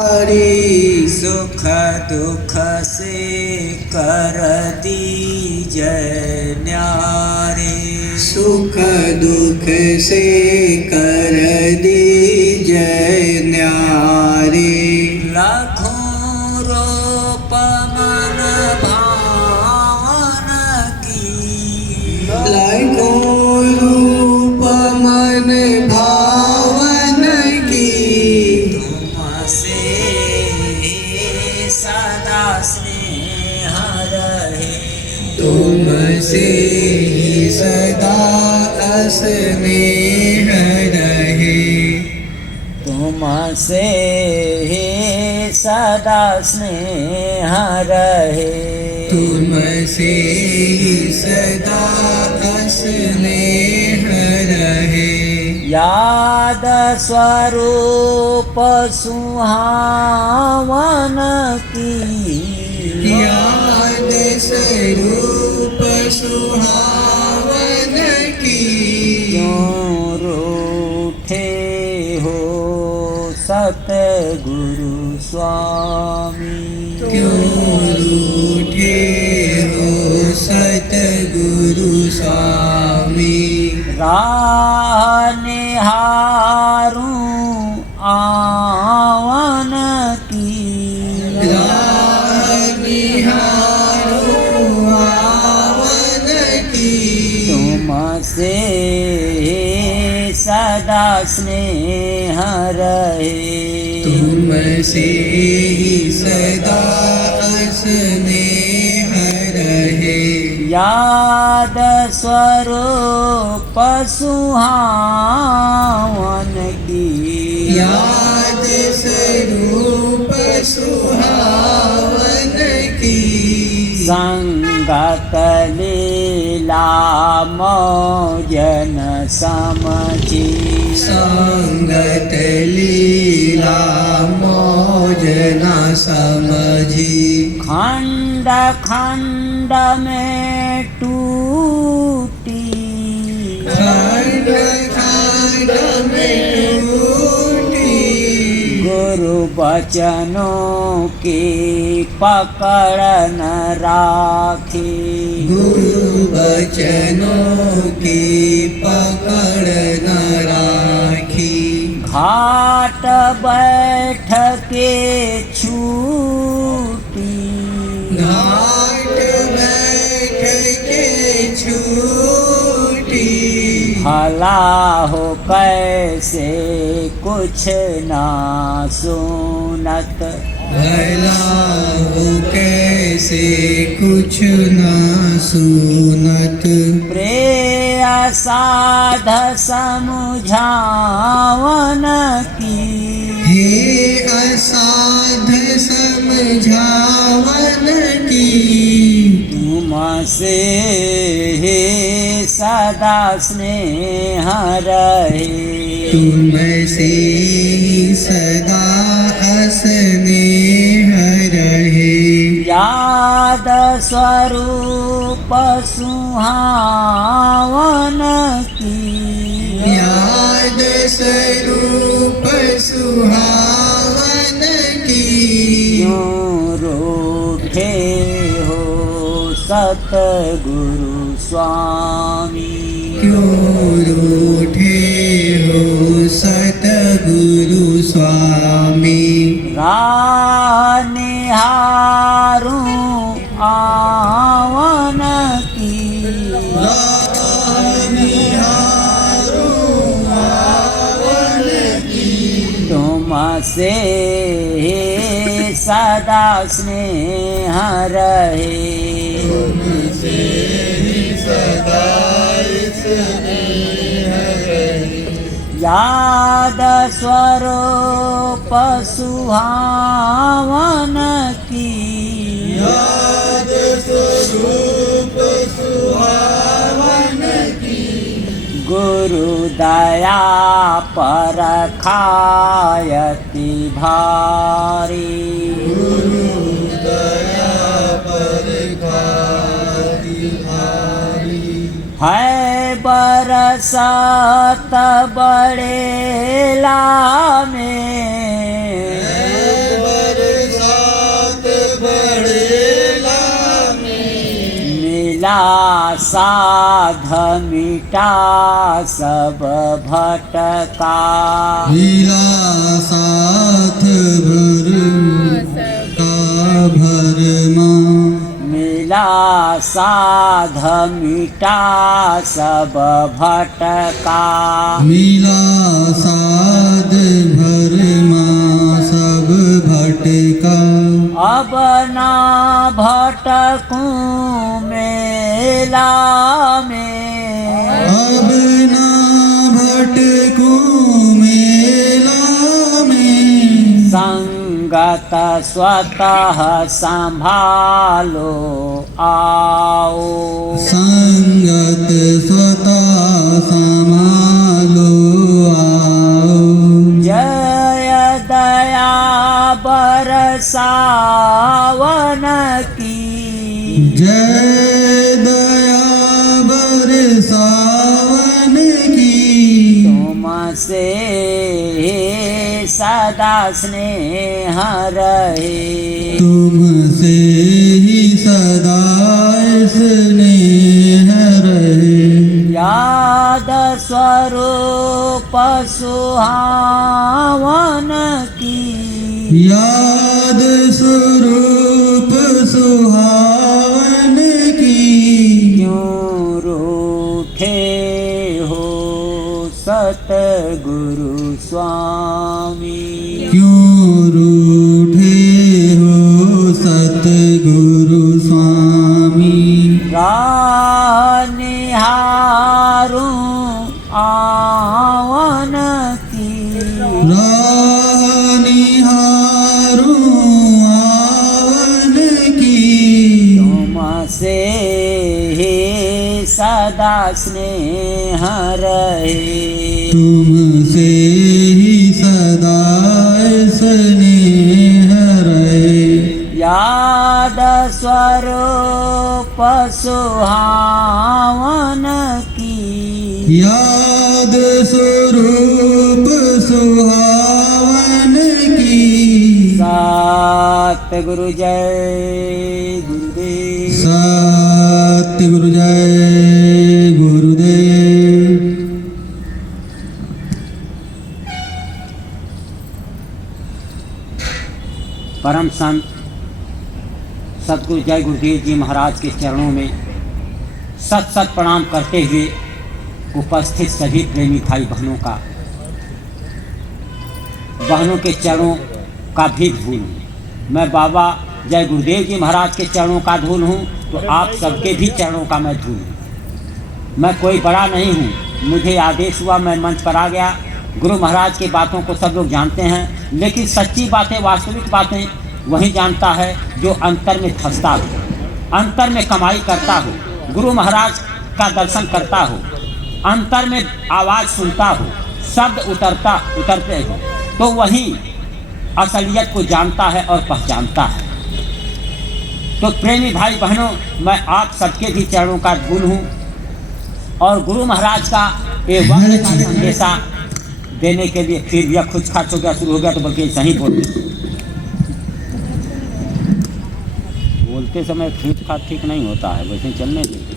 हरि सुख दुख से कर दीजय न्यारे। सुख दुख से कर दीजय न्यारे। लाखों रूप मन भावन की। लाखों रूप मन भावन की। तुमसे सदा स्नेह रहे। तुमसे सदा स्नेह रहे। तुमसे सदा स्नेह रहे। तुमसे सदा स्नेह रहे। याद स्वरूप सुहावन की। याद स्वरूप सुहावन की। क्यों रूठे हो सतगुरु स्वामी। क्यों रूठे हो सतगुरु स्वामी। राह निहारूं आवन की। राह निहारूं आवन की। तुमसे सदा स्नेह रहे। तुमसे सदा स्नेह रहे। याद स्वरूप सुहावन की। याद स्वरूप सुहावन की। संगत लीला मौजन समझी। संगत लीला मौज न समझी। खंड खंड में टूटी। खंड खंड में टूटी। गुरु बचनों की पकड़ न राखी। गुरु बचनों की पकड़ न राखी। घाट बैठ के छूटी। घाट बैठ के छूटी। भला हो कैसे कुछ ना सुनत। भला हो कैसे कुछ न सुनत। प्रेय साध समझावन की। हे असाध समझावन की। तुमसे सदा स्नेह रहे। तुमसे सदा स्नेह रहे। याद स्वरूप सुहावन की। याद स्वरूप सुहावन की। क्यों रूठे हो सतगुरु स्वामी। क्यों रूठे हो सतगुरु स्वामी। राह निहारूं आवन की। राह निहारूं आवन की। तुमसे सदा स्नेह रहे। तुमसे सदा स्नेह रहे। याद स्वरूप सुहावन की। याद स्वरूप सुहावन की। गुरु दया पर खायति भारी। गुरु दया पर खाती भारी। है बरसात बड़ेला में। मिला साध मिटा सब भटका। मिला साथ भरमा। मिला साध मिटा सब भटका। मिला साध भरमा सब भटका। अब ना भटकूं मेला में। अब ना भटकूं मेला में। संगत स्वतः संभालो आओ। संगत स्वतः संभालो आओ। जय दया बरसावन की। जय दया बरसावन की। तुम से सदा स्नेह रहे। तुमसे ही सदा स्नेह रहे। याद स्वरूप सुहावन की। याद स्वरूप सुहावन की। क्यों रूठे हो सतगुरु स्वामी। क्यों रूठे हो सतगुरु स्वामी। राह निहारूं आवन की। राह निहारूं आवन की। तुम से ही सदा स्नेह रहे। तुमसे ही सदा स्नेह रहे। याद स्वरूप सुहावन की। याद स्वरूप सुहावन की। सतगुरु जय गुरुदेव। सतगुरु जय गुरुदेव। परम संत सतगुरु जय गुरुदेव जी महाराज के चरणों में सत सत प्रणाम करते हुए उपस्थित सभी प्रेमी भाई बहनों के चरणों का भी धूल हूँ। मैं बाबा जय गुरुदेव जी महाराज के चरणों का धूल हूँ, तो आप सबके भी चरणों का मैं धूल हूँ। मैं कोई बड़ा नहीं हूँ, मुझे आदेश हुआ, मैं मंच पर आ गया। गुरु महाराज की बातों को सब लोग जानते हैं, लेकिन सच्ची बातें, वास्तविक बातें वही जानता है जो अंतर में धंसता हो, अंतर में कमाई करता हो, गुरु महाराज का दर्शन करता हो, अंतर में आवाज़ सुनता हो, शब्द उतरते हो, तो वही असलियत को जानता है और पहचानता है। तो प्रेमी भाई बहनों, मैं आप सबके भी चरणों का धूल हूँ और गुरु महाराज का ये वक्त का संदेशा देने के लिए फिर यह खुच खाच हो गया, शुरू हो गया, तो बल्कि सही बोलते समय खुच खाच ठीक नहीं होता है, वैसे चलने दीजिए।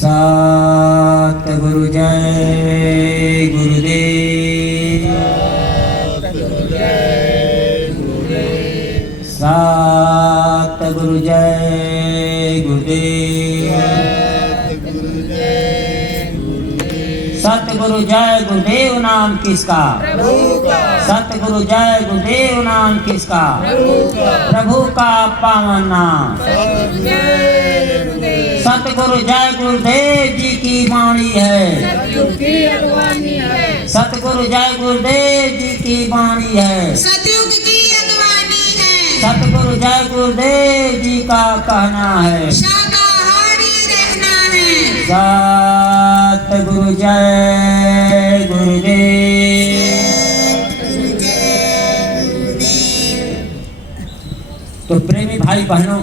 सतगुरु जय गुरुदेव। सतगुरु जय गुरुदेव। सतगुरु जय गुरुदेव नाम किसका? सतगुरु जय गुरुदेव नाम किसका? प्रभु का पावन नाम। सतगुरु जय गुरुदेव जी की वाणी है। सतगुरु जय गुरुदेव जी की वाणी है। सतयुग की अगवानी है। सतगुरु जय गुरुदेव जी का कहना है, शाकाहारी रहना है। सतगुरु जय गुरुदेव। तो प्रेमी भाई बहनों,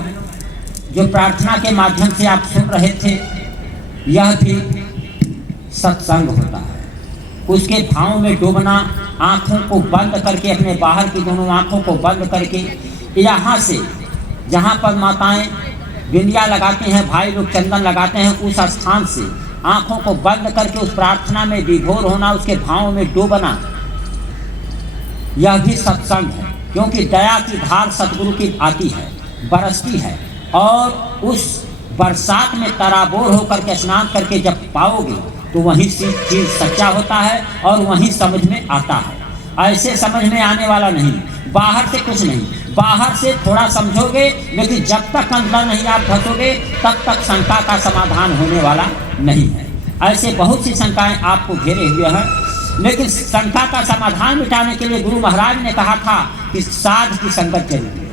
जो प्रार्थना के माध्यम से आप सुन रहे थे, यह भी सत्संग होता है। उसके भाव में डूबना, आँखों को बंद करके, अपने बाहर की दोनों आँखों को बंद करके, यहाँ से जहाँ पर माताएं बिंदिया लगाती हैं, भाई लोग चंदन लगाते हैं, उस स्थान से आँखों को बंद करके उस प्रार्थना में विभोर होना, उसके भाव में डूबना, यह भी सत्संग है। क्योंकि दया की धार सतगुरु की आती है, बरसती है, और उस बरसात में तराबोर होकर के स्नान करके जब पाओगे तो वहीं से चीज़ सच्चा होता है और वहीं समझ में आता है। ऐसे समझ में आने वाला नहीं, बाहर से कुछ नहीं। बाहर से थोड़ा समझोगे, लेकिन जब तक अंदर नहीं आप धसोगे तब तक शंका का समाधान होने वाला नहीं है। ऐसे बहुत सी शंकाएं आपको घेरे हुए हैं, लेकिन शंका का समाधान मिटाने के लिए गुरु महाराज ने कहा था कि साध की संगत जरूरी है।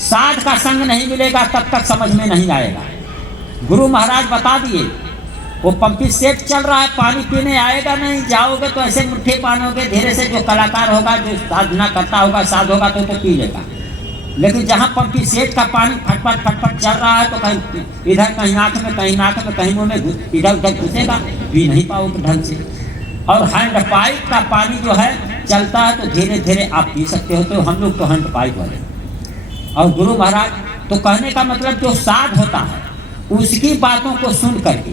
साध का संग नहीं मिलेगा तब तक समझ में नहीं आएगा। गुरु महाराज बता दिए, वो पंपी सेट चल रहा है, पानी पीने आएगा नहीं, जाओगे तो ऐसे मुट्ठी पानोगे, धीरे से जो कलाकार होगा, जो साधना करता होगा, साध होगा तो पी लेगा। लेकिन जहाँ पंपी सेट का पानी फटफट फटफट चल रहा है तो कहीं इधर, कहीं आँख में, कहीं नाक में, कहीं मुँह में, इधर उधर घुसेगा, पी नहीं पाओगे ढंग से। और हैंड पाइप का पानी जो है चलता है तो धीरे धीरे आप पी सकते हो, तो हम लोग तो हैंड पाइप वाले। और गुरु महाराज तो कहने का मतलब जो साध होता है उसकी बातों को सुन करके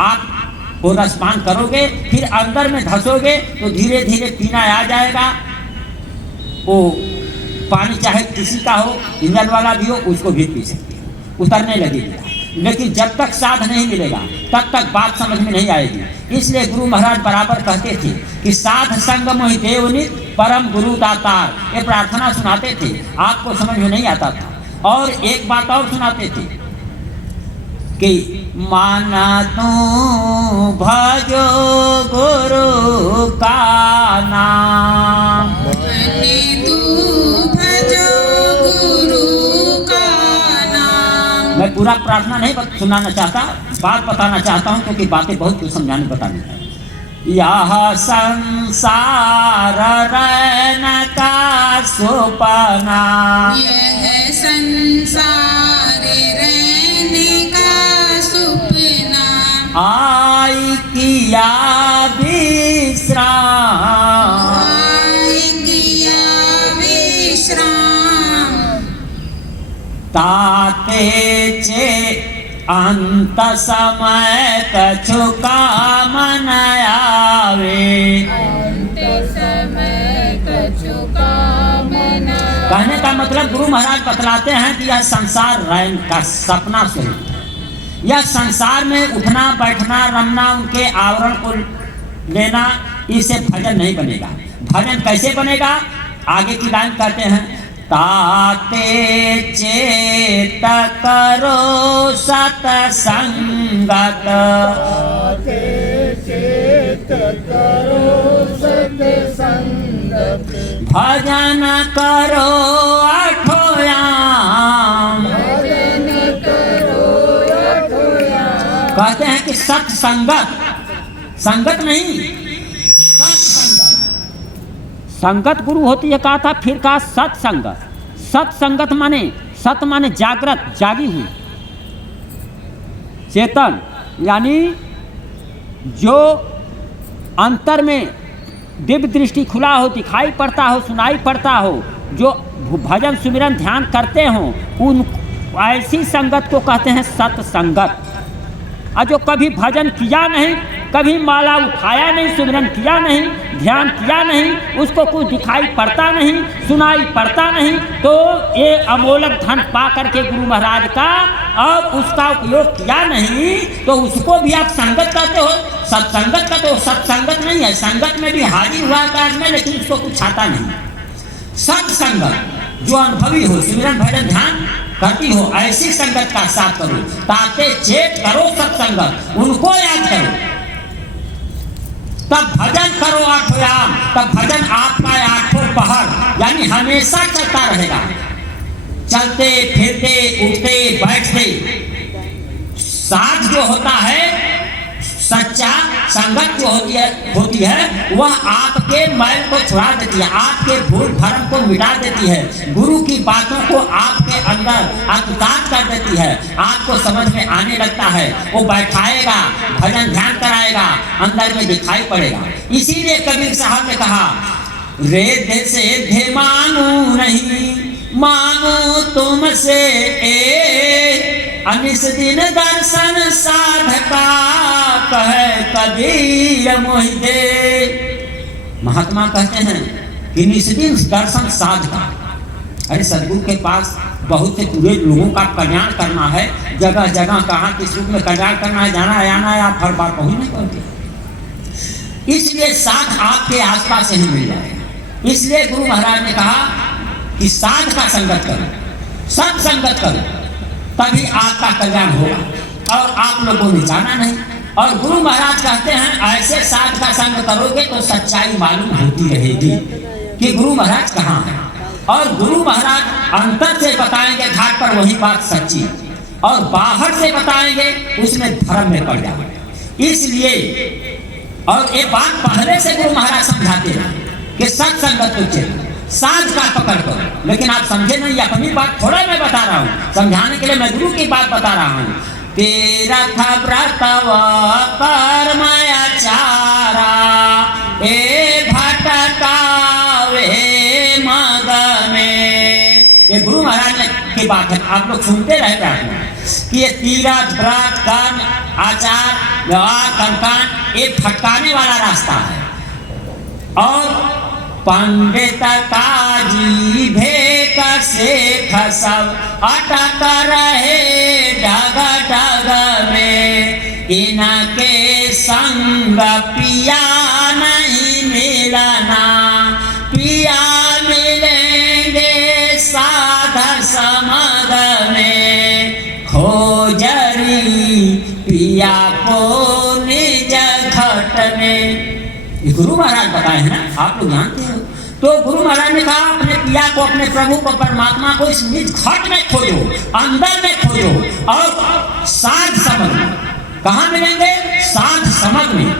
आप वो रसपान करोगे, फिर अंदर में धसोगे तो धीरे धीरे पीना आ जाएगा। वो पानी चाहे किसी का हो, इंजन वाला भी हो, उसको भी पी सकते हो, उतरने लगेगी। लेकिन जब तक साध नहीं मिलेगा तब तक बात समझ में नहीं आएगी। इसलिए गुरु महाराज बराबर कहते थे कि साध संग मोहि देव नित परम गुरु दातार, ये प्रार्थना सुनाते थे, आपको समझ में नहीं आता था। और एक बात और सुनाते थे कि माना तू भजो गुरु का नाम, माने तू भजो गुरु का नाम। मैं पूरा प्रार्थना नहीं सुनाना चाहता, बात बताना चाहता हूँ, क्योंकि बातें बहुत कुछ समझाने बतानी है। यह संसार रैन का सुपना, यह संसार रहने का सुपना, आई किया विश्राम, आई किया विश्राम, ताते चे अंत समय कछु काम न आवे, अंत समय कछु काम न। कहने का मतलब गुरु महाराज बतलाते हैं कि यह संसार रैन का सपना स्वरूप है। यह संसार में उठना बैठना रमना, उनके आवरण को लेना, इससे भजन नहीं बनेगा। भजन कैसे बनेगा? आगे की लाइन कहते हैं, ताते चेत करो सतसंगत, ताते चेत करो सत्संगत, भजन करो अठोयाम। भजन करो अठोयाम। कहते हैं कि सत्संगत, संगत नहीं, सत्संगत। संगत गुरु होती है कहा था, फिर कहा सत्संगत। सत्संगत माने, सत माने जागृत, जागी हुई, चेतन, यानी जो अंतर में दिव्य दृष्टि खुला हो, दिखाई पड़ता हो, सुनाई पड़ता हो, जो भजन सुमिरन ध्यान करते हो, उन ऐसी संगत को कहते हैं सत्संगत। और जो कभी भजन किया नहीं, कभी माला उठाया नहीं, सुमिरन किया नहीं, ध्यान किया नहीं, उसको कुछ दिखाई पड़ता नहीं, सुनाई पड़ता नहीं, तो ये अमोलक धन पा करके गुरु महाराज का और उसका उपयोग किया नहीं, तो उसको भी आप संगत कहते हो। सत्संगत का तो सत्संगत नहीं है, संगत में भी हाजिर हुआ कार्य में, लेकिन उसको कुछ आता नहीं। सत्संगत जो अनुभवी हो, सिमरन भजन ध्यान करती हो, ऐसी संगत का साथ करो। ताते चेत करो सत्संगत, उनको याद करो, तब भजन करो आठोयाम। तब भजन आपका आठों पहर यानी हमेशा चलता रहेगा, चलते फिरते उठते बैठते। साध जो होता है सच्चा संगत जो होती है वह आपके मैल को छुड़ा देती है, आपके भूल भरम को मिटा देती है, गुरु की बातों को आपके अंदर आत्मसात कर देती है, आपको समझ में आने लगता है। वो बैठाएगा, भजन ध्यान कराएगा, अंदर में दिखाई पड़ेगा। इसीलिए कबीर साहब ने कहा, रे दे से धे मांगू नहीं, मांगू तुमसे अनिस दिन दर्शन साधका, कहे कबीर मोहि दे। महात्मा कहते हैं कि निस्दिन दर्शन साधका। अरे सदगुरु के पास बहुत से पूरे लोगों का कल्याण करना है, जगह जगह कहाँ किस रूप में कल्याण करना है, जाना है आना है, आप हर बार पहुँच नहीं पाते। इसलिए साथ आपके आसपास ही मिल जाएगा। इसलिए गुरु महाराज ने कहा कि साध का संगत करो, सब संगत करो, तभी आपका कल्याण होगा और आप लोगों ने जाना नहीं। और गुरु महाराज कहते हैं ऐसे साध का संग करोगे तो सच्चाई मालूम होती रहेगी कि गुरु महाराज कहाँ हैं। और गुरु महाराज अंतर से बताएंगे घाट पर वही बात सच्ची, और बाहर से बताएंगे उसमें धर्म में पड़ जाएगा। इसलिए और ये बात पहले से गुरु महाराज समझाते हैं कि सत्संगत को चेलो, साध का पकड़ करो। लेकिन आप समझे नहीं, अपनी बात थोड़ा मैं बता रहा हूँ, समझाने के लिए मैं गुरु की बात बता रहा हूँ। तीरथ व्रतव कर्मयाचारा, ए भटकावे मद में। ये गुरु महाराज की बात है, आप लोग सुनते रहते हैं कि ये तीरथ व्रत कर्म आचार व्यवहार कर्मकांड ये भटकाने वाला रास्ता है। और पंडित काजी भेक से सब अटक रहे डग डग में, इनके संग पिया नहीं मिलना, पिया मिलेंगे साध समग में, खोजरी पिया को निज घट में। गुरु महाराज बताए हैं ना, आप लोग जानते हो। तो गुरु महाराज ने कहा अपने पिया को, अपने प्रभु को, परमात्मा को इस निज घट में खोजो, अंदर में खोजो, और साध समझ में। कहाँ मिलेंगे? साध समझ में।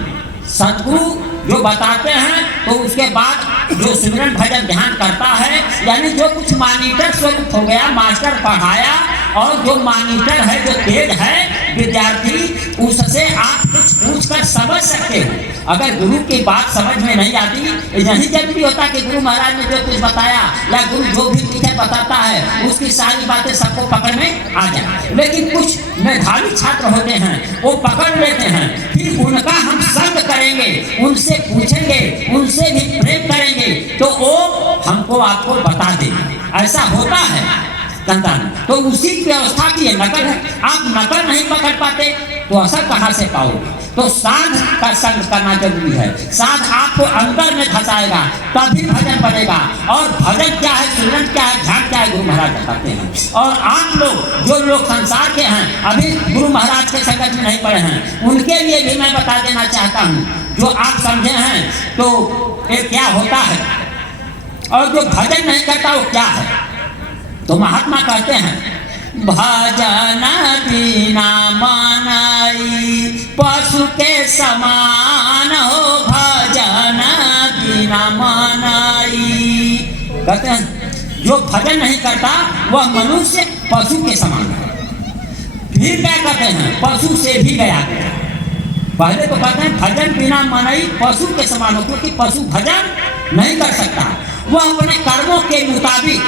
सदगुरु जो बताते हैं तो उसके बाद जो सिमरन भजन ध्यान करता है, यानी जो कुछ मॉनिटर स्वरूप हो गया, मास्टर पढ़ाया, और जो मॉनिटर है, जो तेज है विद्यार्थी, उससे आप कुछ पूछ कर समझ सकते हो। अगर गुरु की बात समझ में नहीं आती, यही जरूरी होता कि गुरु महाराज ने जो कुछ बताया या गुरु जो भी कुछ बताता है उसकी सारी बातें सबको पकड़ में आ जाए। लेकिन कुछ मेधावी छात्र होते हैं, वो पकड़ लेते हैं, फिर उनका हम संग करेंगे, उनसे पूछेंगे, उनसे भी प्रेम करेंगे तो वो हमको आपको बता देंगे। ऐसा होता है तो उसी व्यवस्था की नकल है। आप नकल नहीं पकड़ पाते तो असर कहाँ से पाओगे? तो साध का संग करना जरूरी है। साध आपको अंदर में फंसाएगा, तभी भजन बनेगा। और भजन क्या है, सिमरन क्या है, ध्यान क्या है, गुरु महाराज बताते हैं। और आप लोग जो लोग संसार के हैं, अभी गुरु महाराज के संगत में नहीं पड़े हैं, उनके लिए भी मैं बता देना चाहता हूँ। जो आप समझे हैं तो ये क्या होता है, और जो भजन नहीं करता वो क्या है। तो महात्मा कहते हैं भजन बिना मानाई पशु के समान हो, भजन बिना मानाई। कहते हैं जो भजन नहीं करता वह मनुष्य पशु के समान है। फिर क्या कहते हैं, पशु से भी गया। पहले तो कहते हैं भजन बिना मानाई पशु के समान हो, क्योंकि पशु भजन नहीं कर सकता। वह अपने कर्मों के मुताबिक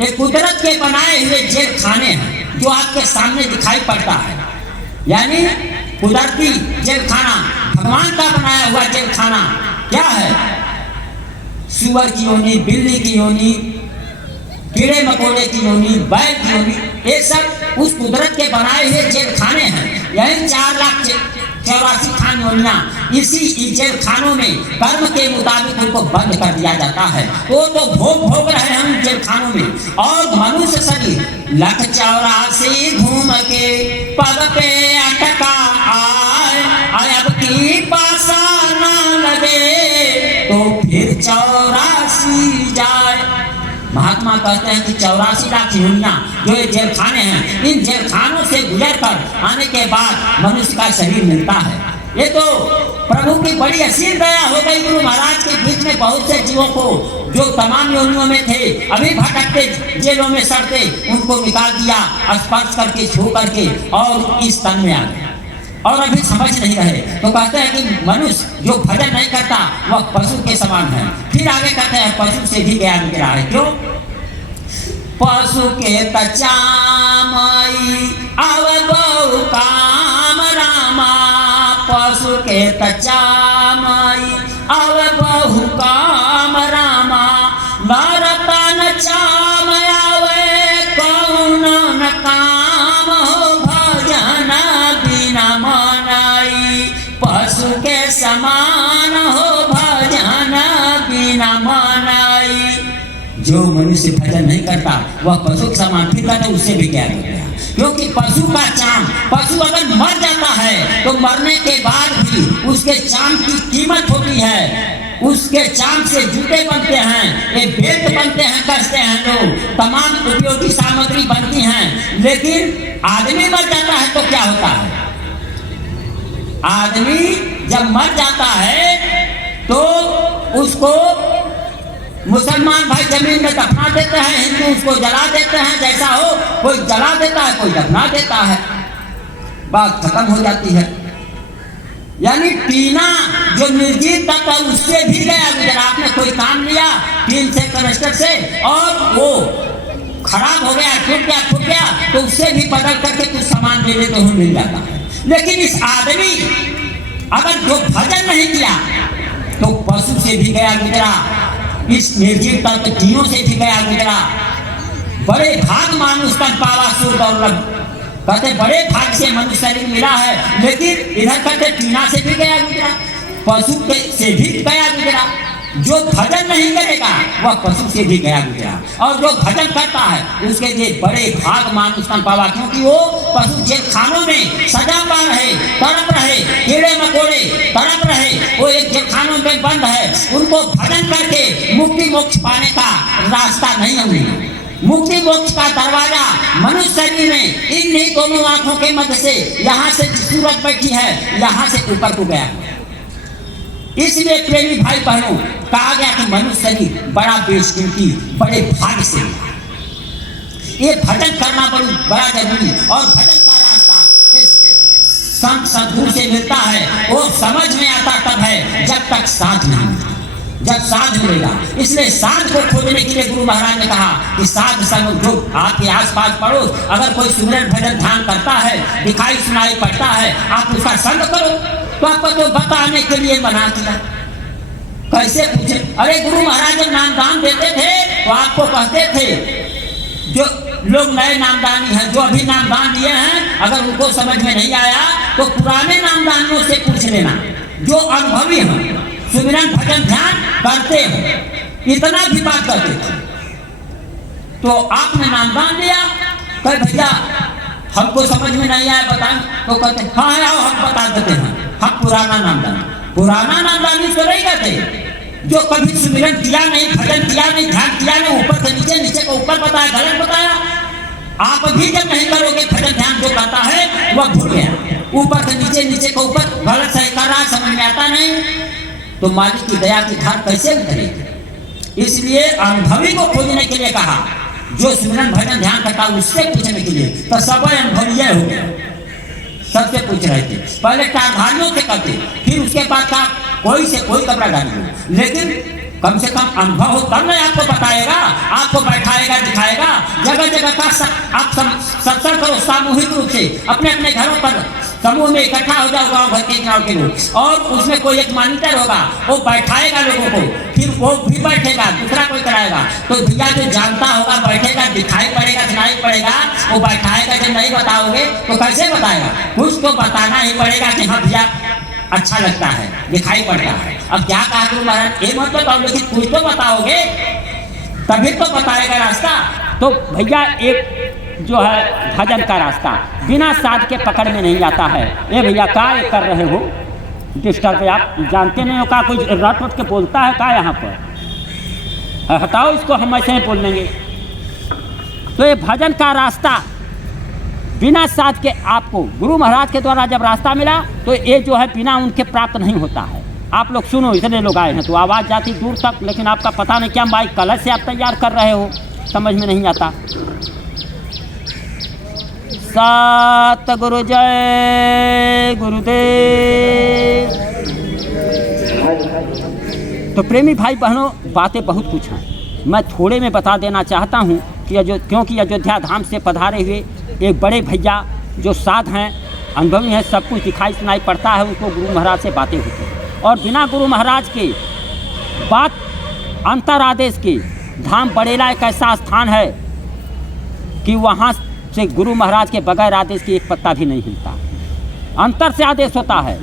एक कुदरत के बनाए हुए जेल खाने हैं जो आपके सामने दिखाई पड़ता है, यानी कुदरती जेल खाना, भगवान का बनाया हुआ जेल खाना क्या है? सुअर की योनि, बिल्ली की योनि, कीड़े मकोड़े की योनि, बैल की योनि, ये सब उस कुदरत के बनाए हुए जेल खाने हैं। यही 4,84,000 खान योनियां इसी जेल खानों में कर्म के मुताबिक उनको बंद कर दिया जाता है। वो तो भोग रहे हैं उन जेल खानों में। और मनुष्य शरीर 1,84 घूम के पग पे अटका आए, अब की पासा न लगे तो फिर 84 जाए। महात्मा कहते हैं कि 84 लाख योनियां जो ये जेल खाने हैं, इन जेल खानों से गुजर कर आने के बाद मनुष्य का शरीर मिलता है। ये तो प्रभु की बड़ी असीम दया हो गई। गुरु महाराज के बीच में बहुत से जीवों को जो तमाम योनियों में थे, अभी भटकते जेलों में सड़ते, उनको निकाल दिया स्पर्श करके, छू करके, और इस तन में आ गए और अभी समझ नहीं रहे। तो कहते हैं कि मनुष्य जो भजन नहीं करता वह पशु के समान है। फिर आगे कहते हैं पशु से भी ज्ञान गिरा है। क्यों? पशु के तचामई अव बहु काम रामा, पशु के तचामई अव बहु काम रामा, नरतन चाम आवे कौन न काम हो, भजन बिना मनाई पशु के समान हो, भजन बिना मनाई। जो मनुष्य भजन नहीं करता वह पशु के समान, फिर कहते उससे भी क्या हो गया। क्योंकि पशु का चाम, पशु अगर मर जाता है तो मरने के बाद भी उसके चाम की कीमत होती है। उसके चाम से जूते बनते हैं, ये बेल्ट बनते हैं, कसते हैं लोग, तमाम उपयोगी सामग्री बनती हैं। लेकिन आदमी मर जाता है तो क्या होता है? आदमी जब मर जाता है तो उसको मुसलमान भाई जमीन में दफना देते हैं, हिंदू उसको जला देते हैं, जैसा हो, कोई जला देता है, कोई दफना देता है, बात खत्म हो जाती है। यानी टीना जो निर्जीव तत्व है उससे भी गया गुजरा। आपने कोई काम लिया टीन से, कनेक्टर से, और वो खराब हो गया, टूट गया, तो उससे भी बदल करके कुछ सामान ले लेते हुए मिल जाता है। लेकिन इस आदमी अगर जो भजन नहीं किया तो पशु से भी गया गुजरा, इस निर्जीव तत्व टीनों से भी गया गुजरा। बड़े भाग मानुष तन पावा सुर दौलत, कहते बड़े भाग से मनुष्य शरीर मिला है, लेकिन इधर कहते टीना से भी गया गुजरा, पशु से भी गया गुजरा। जो भजन नहीं करेगा वह पशु से भी गया गुजरा, और जो भजन करता है उसके लिए बड़े भाग मानुष तन पावा। क्योंकि वो पशु जेल खानों में सजा पा रहे, तड़प रहे, कीड़े मकोड़े तड़प रहे, वो एक जेल खानों में बंद है। उनको भजन करके मुक्ति मोक्ष पाने का रास्ता नहीं होंगे। मुक्ति मोक्ष का दरवाजा मनुष्य शरीर में इन दोनों आंखों के मध्य से, यहाँ से सूरज बैठी है, यहाँ से ऊपर को गया। इसलिए प्रेमी भाई बहनों, कहा गया कि मनुष्य शरीर बड़ा बेशकीमती, बड़े भाग्य से, ये भजन करना बड़ा जरूरी। और भजन का रास्ता इस संत सद्गुरु से मिलता है, वो समझ में आता तब है जब तक साथ नहीं मिलता, जब साध मिलेगा। इसलिए साध को खोजने के लिए गुरु महाराज ने कहा कि साध संग जो आपके आसपास पड़ोस, अगर कोई सुमिरन भजन ध्यान करता है, दिखाई सुनाई पड़ता है, आप उसका संग करो। तो आपको तो बताने के लिए बना दिया। कैसे पूछे? अरे गुरु महाराज जब नामदान देते थे तो आपको कहते थे, जो लोग नए नामदानी हैं, जो अभी नामदान दिए हैं, अगर उनको समझ में नहीं आया तो पुराने नामदानियों से पूछ लेना, जो अनुभवी हैं, सुमिरन भजन ध्यान करते हैं, इतना भी बात करते थे। तो आपने नामदान दिया, कहे भैया हमको समझ में नहीं आया, बताएं। तो कहते हाँ आओ हम बता देते हैं, हम पुराना नामदानी तो नहीं कहते, जो कभी सुमिरन किया नहीं, भजन किया नहीं, ध्यान किया नहीं, ऊपर से नीचे, नीचे को ऊपर बताया, गलत बताया। आप भी जब नहीं करोगे भजन ध्यान, जो करता है वह भूल गया, ऊपर से नीचे, नीचे को ऊपर, गलत सही कर रहा, समझ में आता नहीं, तो मालिक की दया की धार कैसे उतरेगी। इसलिए अनुभवी को खोजने के लिए कहा, जो सुमिरन भजन ध्यान करता उससे पूछने के लिए। तो सब अनुभवी हो गया, सबसे पूछ रहे थे। पहले टाधारियों से करते, फिर उसके बाद का कोई से कोई कपड़ा डाली, लेकिन कम से कम अनुभव हो तब नहीं आपको बताएगा, आपको बैठाएगा, दिखाएगा। जगह जगह का आप सत्संग करो सामूहिक रूप से, अपने अपने घरों पर समूह में इकट्ठा हो जाओ, गाँव घर के गाँव के लोग, और उसमें कोई एक मॉनिटर होगा, वो बैठाएगा लोगों को, फिर वो भी बैठेगा, दूसरा कोई कराएगा। तो भैया जो जानता होगा बैठेगा, दिखाई पड़ेगा, सुनाई पड़ेगा, वो बैठाएगा। जब नहीं बताओगे तो कैसे बताएगा? कुछ तो बताना ही पड़ेगा कि हाँ भैया अच्छा लगता है, दिखाई पड़ता है। अब क्या कहा गुरु महाराज, ये मत बताओ, लेकिन कुछ तो बताओगे तभी तो बताएगा रास्ता। तो भैया एक जो है भजन का रास्ता बिना साध के पकड़ में नहीं आता है। ये भैया क्या कर रहे हो डिस्टर्ब, आप जानते नहीं हो का, कोई रट वट के बोलता है का यहाँ पर, हटाओ इसको, हम ऐसे ही बोल लेंगे। तो ये भजन का रास्ता बिना साथ के आपको गुरु महाराज के द्वारा जब रास्ता मिला तो ये जो है बिना उनके प्राप्त नहीं होता है। आप लोग सुनो, इतने लोग आए हैं तो आवाज़ जाती दूर तक, लेकिन आपका पता नहीं क्या माइक कलर से आप तैयार कर रहे हो, समझ में नहीं आता। सतगुरु जय गुरुदेव। तो प्रेमी भाई बहनों, बातें बहुत कुछ हैं, मैं थोड़े में बता देना चाहता हूँ कि क्योंकि अयोध्या धाम से पधारे हुए एक बड़े भैया जो साध हैं, अनुभवी हैं, सब कुछ दिखाई सुनाई पड़ता है उनको, गुरु महाराज से बातें होती हैं। और बिना गुरु महाराज के बात अंतर आदेश के, धाम बड़ेला एक ऐसा स्थान है कि वहाँ से गुरु महाराज के बगैर आदेश की एक पत्ता भी नहीं हिलता, अंतर से आदेश होता है।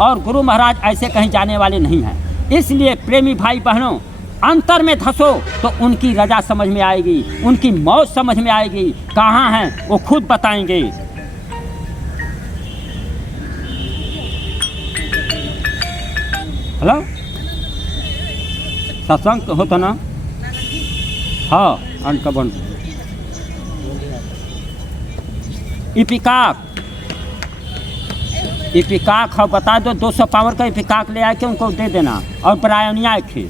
और गुरु महाराज ऐसे कहीं जाने वाले नहीं हैं। इसलिए प्रेमी भाई बहनों, अंतर में धंसो तो उनकी रजा समझ में आएगी, उनकी मौत समझ में आएगी, कहाँ हैं वो खुद बताएंगे। हेलो, सत्संग होता ना? हाँ, अनकबन इपिकाक हाँ, बता दो 200 पावर का इपिकाक ले आए के उनको दे देना, और ब्रायनिया एक ही।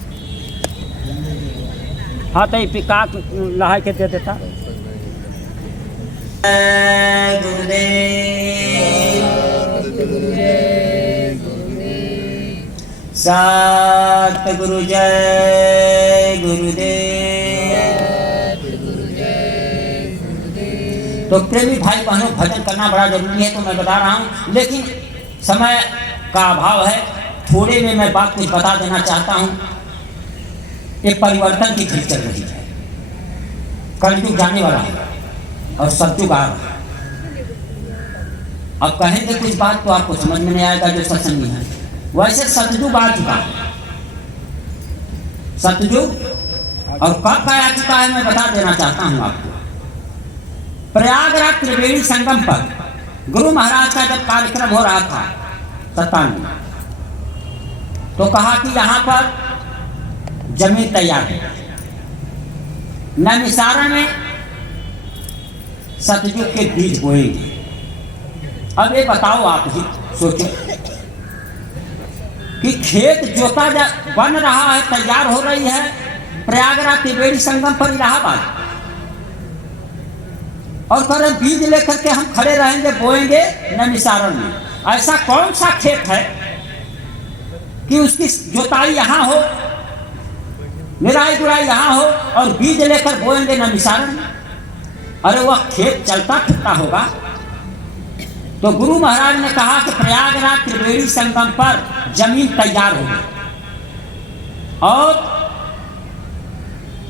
हाँ तो इपिकाक लहा के दे देता। सतगुरु जय गुरुदेव। तो प्रेमी भाई बहनों, भजन करना बड़ा जरूरी है तो मैं बता रहा हूँ, लेकिन समय का अभाव है, थोड़े में मैं बात कुछ बता देना चाहता हूँ। एक परिवर्तन की घड़ी चल रही है, कलयुग जाने वाला है और सतयुग आ रहा है। अब कहेंगे कुछ बात तो आपको समझ में नहीं आएगा जो सत्संगी है। वैसे सतयुग आ चुका है, सतयुग और कब का आ चुका है मैं बता देना चाहता हूँ आपको। प्रयागराज त्रिवेणी संगम पर गुरु महाराज का जब कार्यक्रम हो रहा था 97 में, तो कहा कि यहाँ पर जमीन तैयार है, नैमिषारण्य में सतयुग के बीज बोएंगे। अब ये बताओ, आप ही सोचो कि खेत जोता बन रहा है, तैयार हो रही है प्रयागराज त्रिवेणी संगम पर इलाहाबाद, और करें बीज लेकर के हम खड़े रहेंगे, बोएंगे नैमिषारण्य में। ऐसा कौन सा खेत है कि उसकी जोताई यहाँ हो, निराई गुड़ाई यहाँ हो, और बीज लेकर बोएंगे नैमिषारण्य? अरे वह खेत चलता फिरता होगा। तो गुरु महाराज ने कहा कि प्रयागराज त्रिवेणी संगम पर जमीन तैयार होगी और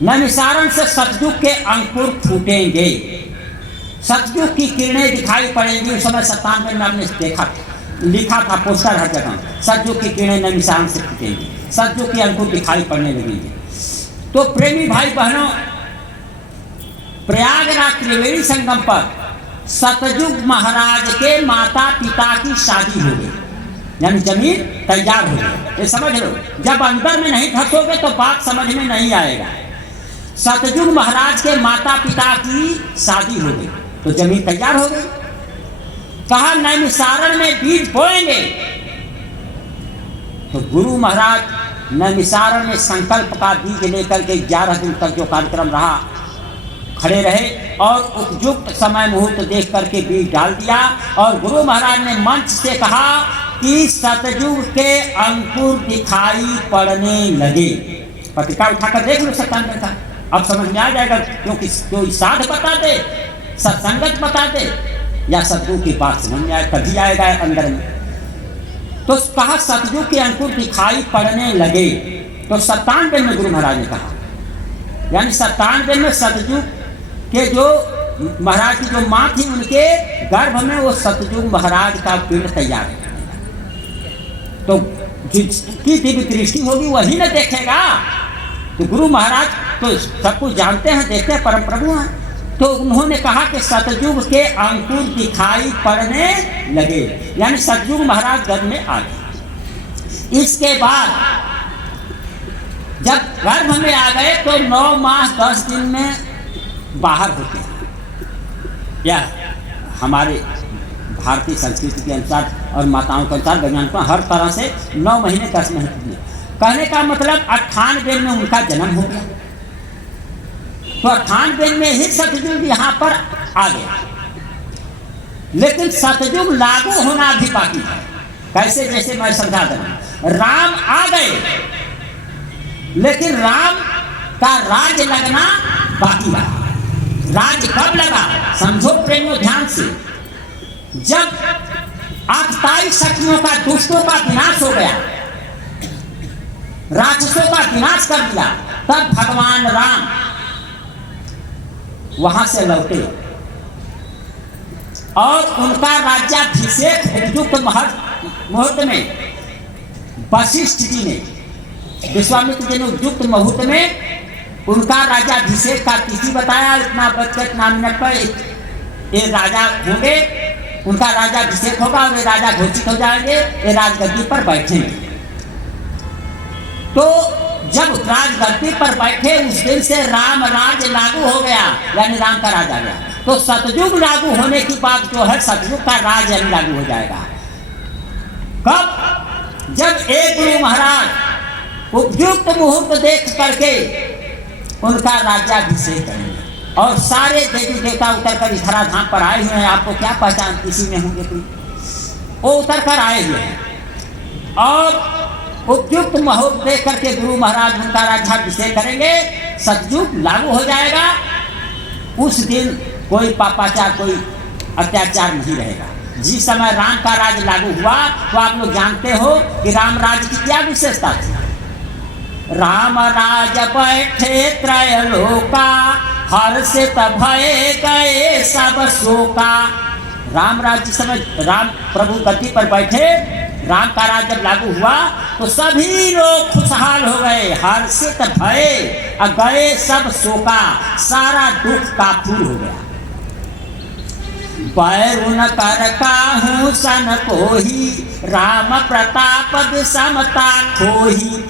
नैमिषारण्य से सतयुग के अंकुर फूटेंगे, सतयुग की किरणें दिखाई पड़ेंगी। उस समय 97 में हमने देखा, लिखा था पोस्टर हर जगह, सतयुग की किरणें नैमिषारण्य से फूटेंगी, सतयुग के अंकुर दिखाई पड़ने लगेंगे। तो प्रेमी भाई बहनों, प्रयागराज त्रिवेणी संगम पर सतयुग महाराज के माता पिता की शादी हो गई, यानी जमीन तैयार हो गई। ये समझ लो, जब अंदर में नहीं धंसोगे तो बात समझ में नहीं आएगा। सतयुग महाराज के माता पिता की शादी हो गई तो जमीन तैयार हो गई। कहा नैमिषारण्य में बीज बोएंगे। तो गुरु महाराज नैमिषारण्य में संकल्प का बीज लेकर के 11 दिन तक जो कार्यक्रम रहा खड़े रहे और उपयुक्त समय मुहूर्त देख करके बीज डाल दिया। और गुरु महाराज ने मंच से कहा कि सतयुग के अंकुर दिखाई पड़ने लगे। पत्रिका उठाकर देख लो 97 का, अब समझ में आ जाएगा। क्योंकि कोई साध बता दे, सत्संगत बता दे, या सतयुग की बात समझ में आए तभी आएगा अंदर में। तो कहा सतयुग के अंकुर दिखाई पड़ने लगे। तो 97 में गुरु महाराज ने कहा, यानी 97 में सतयुग के जो महाराज की जो माँ थी उनके गर्भ में वो सतयुग महाराज का पिंड तैयार है। तो जिसकी दिव्य दृष्टि होगी वही न देखेगा। तो गुरु महाराज तो सब कुछ जानते हैं, देखते हैं, परम प्रभु हैं। तो उन्होंने कहा कि सतयुग के अंकुर दिखाई पड़ने लगे, यानी सतयुग महाराज गर्भ में आ गए। इसके बाद जब गर्भ में आ गए तो 9 मास 10 दिन में बाहर होते हैं, या हमारे भारतीय संस्कृति के अनुसार और माताओं के अनुसार वैज्ञानिकों हर तरह से 9 महीने 10 महीने। कहने का मतलब 98 में उनका जन्म हो गया, तो 98 में ही सतयुग यहाँ पर आ गया। लेकिन सतयुग लागू होना भी बाकी है। कैसे? जैसे मैं समझा दूं, राम आ गए लेकिन राम का राज लगना बाकी रहा। राज कब लगा? समझो प्रेमियों ध्यान से, जब 28 शक्तियों का, दुष्टों का विनाश हो गया, राक्षसों का विनाश कर दिया, तब भगवान राम वहां से लौटे और उनका राज्याभिषेक उपयुक्त मुहूर्त में वशिष्ठ जी ने, विश्वामित्र जी ने उपयुक्त मुहूर्त में उनका राज्याभिषेक का तिथि बताया। इतना बजकर इतना मिनट पर ये राजा होंगे, उनका राज्याभिषेक होगा और वे राजा घोषित हो जाएंगे, ये राजगद्दी पर बैठेंगे। तो जब राजगद्दी पर बैठे उस दिन से राम राज लागू हो गया, यानी राम का राज आ गया। तो सतयुग लागू होने की बात जो है, सतयुग का राज यानी लागू हो जाएगा। कब? जब एक गुरु महाराज उपयुक्त मुहूर्त देख करके उनका राज्याभिषेक करेंगे और सारे देवी देवता उतर कर इस धराधाम पर आए हुए हैं। आपको क्या पहचान किसी में होंगे कोई? वो उतर कर आए हुए हैं और उपयुक्त मुहूर्त देख करके गुरु महाराज उनका राज्याभिषेक करेंगे, सतयुग लागू हो जाएगा। उस दिन कोई पापाचार, कोई अत्याचार नहीं रहेगा। जिस समय राम का राज लागू हुआ तो आप लोग जानते हो कि राम राज की क्या विशेषता थी। राम राज बैठे त्रैलोका, हर्षित भये गए सब शोका। राम राज जिस समय राम प्रभु गद्दी पर बैठे, राम का राज जब लागू हुआ तो सभी लोग खुशहाल हो गए, हर्षित भये गए सब शोका, सारा दुख काफूर हो गया। बैरुन कर काहू सन कोही, राम प्रताप समता खोही।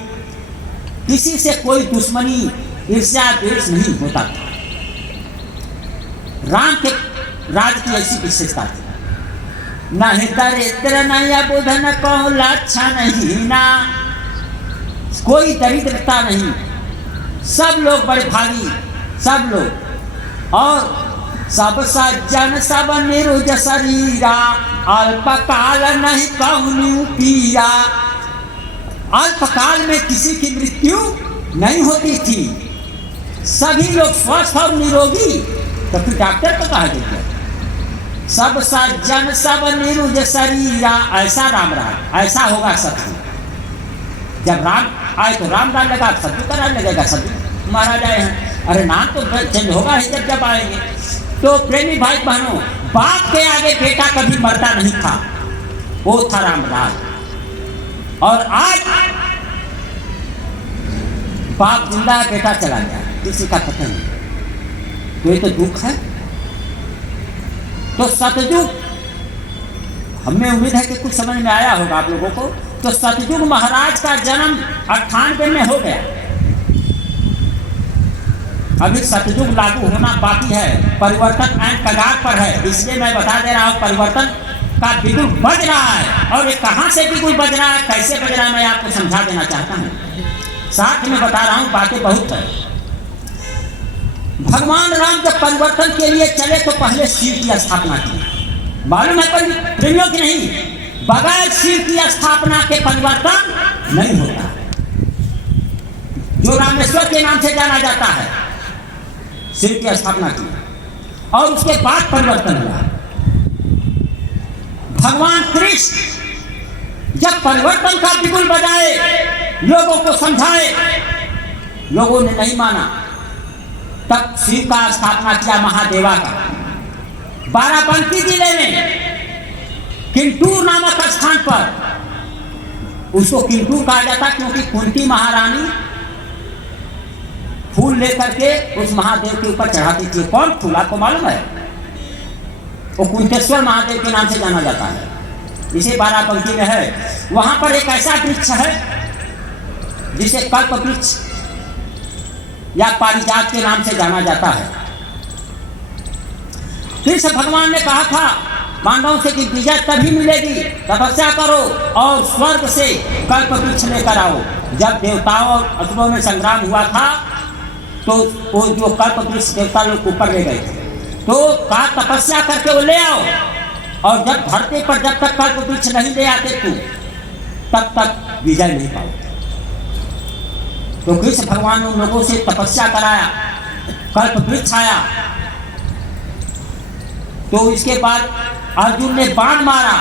किसी से कोई दुश्मनी, ईर्ष्या, द्वेष नहीं होता था। राम के राज की ऐसी विशेषता थी। नहीं दरिद्र नहीं अबुध न को लक्षण हीना, कोई दरिद्रता नहीं, सब लोग बड़े भागी, सब लोग, और सब सज्जन सब निरुज शरीरा, अल्पकाल नहीं कहूँ पीरा। अल्पकाल में किसी की मृत्यु नहीं होती थी, सभी लोग स्वस्थ और निरोगी। तो फिर डॉक्टर को कहा जाता, सब सज्जन सब निरुज शरीरा। ऐसा राम रहा, ऐसा होगा सत्य। जब राम आए तो राम राज लगा, सत्य का राज लगेगा, सत्य महाराज आए हैं। अरे नाम तो चेंज होगा ही जब जब आएंगे। तो प्रेमी भाई बहनों, बाप के आगे बेटा कभी मरता नहीं था, वो था राम राज। और आज बाप जिंदा है, बेटा चला गया, किसी का पता नहीं। तो ये तो दुख है। तो सतयुग, हमें उम्मीद है कि कुछ समझ में आया होगा आप लोगों को। तो सतयुग महाराज का जन्म 98 में हो गया। अभी सतयुग लागू होना बाकी है, परिवर्तन ऐन कगार पर है। इसलिए मैं बता दे रहा हूँ, परिवर्तन का बिगुल बज रहा है। और ये कहाँ से बिगुल बज रहा है, कैसे बज रहा है, मैं आपको समझा देना चाहता हूँ। साथ में बता रहा हूँ, बातें बहुत है। भगवान राम जब परिवर्तन के लिए चले तो पहले शिव की स्थापना की। मालूम है प्रेमियों की नहीं, बगैर शिव की स्थापना के परिवर्तन नहीं होता। जो रामेश्वर के नाम से जाना जाता है, शिव की स्थापना की और उसके बाद परिवर्तन हुआ। भगवान कृष्ण जब परिवर्तन का बिगुल बजाए, लोगों को समझाए, लोगों ने नहीं माना, तब शिव का स्थापना किया महादेवा का। बाराबंकी जिले में किंटूर नामक स्थान पर, उसको किंटूर कहा जाता क्योंकि कुंती महारानी फूल लेकर के उस महादेव के ऊपर चढ़ाती थी। कौन फूल आपको मालूम है? वो कुंतेश्वर महादेव के नाम से जाना जाता है। इसे बाराबंकी में है। वहां पर एक ऐसा वृक्ष है जिसे कल्प वृक्ष या पारिजात के नाम से जाना जाता है। कृष्ण भगवान ने कहा था पांडवों से कि विजय तभी मिलेगी, तपस्या करो और स्वर्ग से कल्प वृक्ष लेकर आओ। जब देवताओं और असुरों में संग्राम हुआ था तो वो जो कल्प वृक्ष देवता लोग ऊपर ले गए थे, तो कहा तपस्या करके वो ले आओ, और जब धरती पर जब तक कल्प वृक्ष नहीं ले आते तू तब तक विजय नहीं पाओ। तो कृष्ण भगवान ने उन लोगों से तपस्या कराया, कल्प वृक्ष आया। तो इसके बाद अर्जुन ने बाण मारा,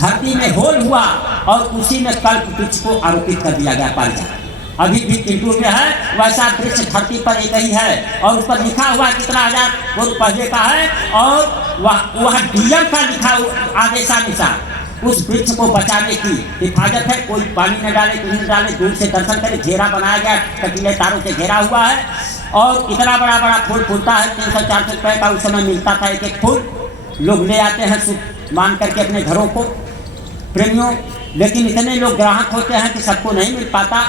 धरती में होल हुआ और उसी में कल्प वृक्ष को आरोपित कर दिया गया पारिजात। अभी भी किंतु में है वैसा वृक्ष धरती पर एक ही है, और उस पर लिखा हुआ कितना हजार वर्ष पहले का है, और वह डीएम का लिखा आदेशानुसार उस वृक्ष को बचाने की हिफाजत है। कोई पानी न डाले, कुछ न डाले, दूर से दर्शन करे। घेरा बनाया गया, कटीले तारों से घेरा हुआ है, और इतना बड़ा बड़ा फूल फूलता है। 300-400 रुपये का उस समय मिलता था एक एक फूल। लोग ले आते हैं शुभ मान करके अपने घरों को प्रेमियों, लेकिन इतने लोग ग्राहक होते हैं कि सबको नहीं मिल पाता।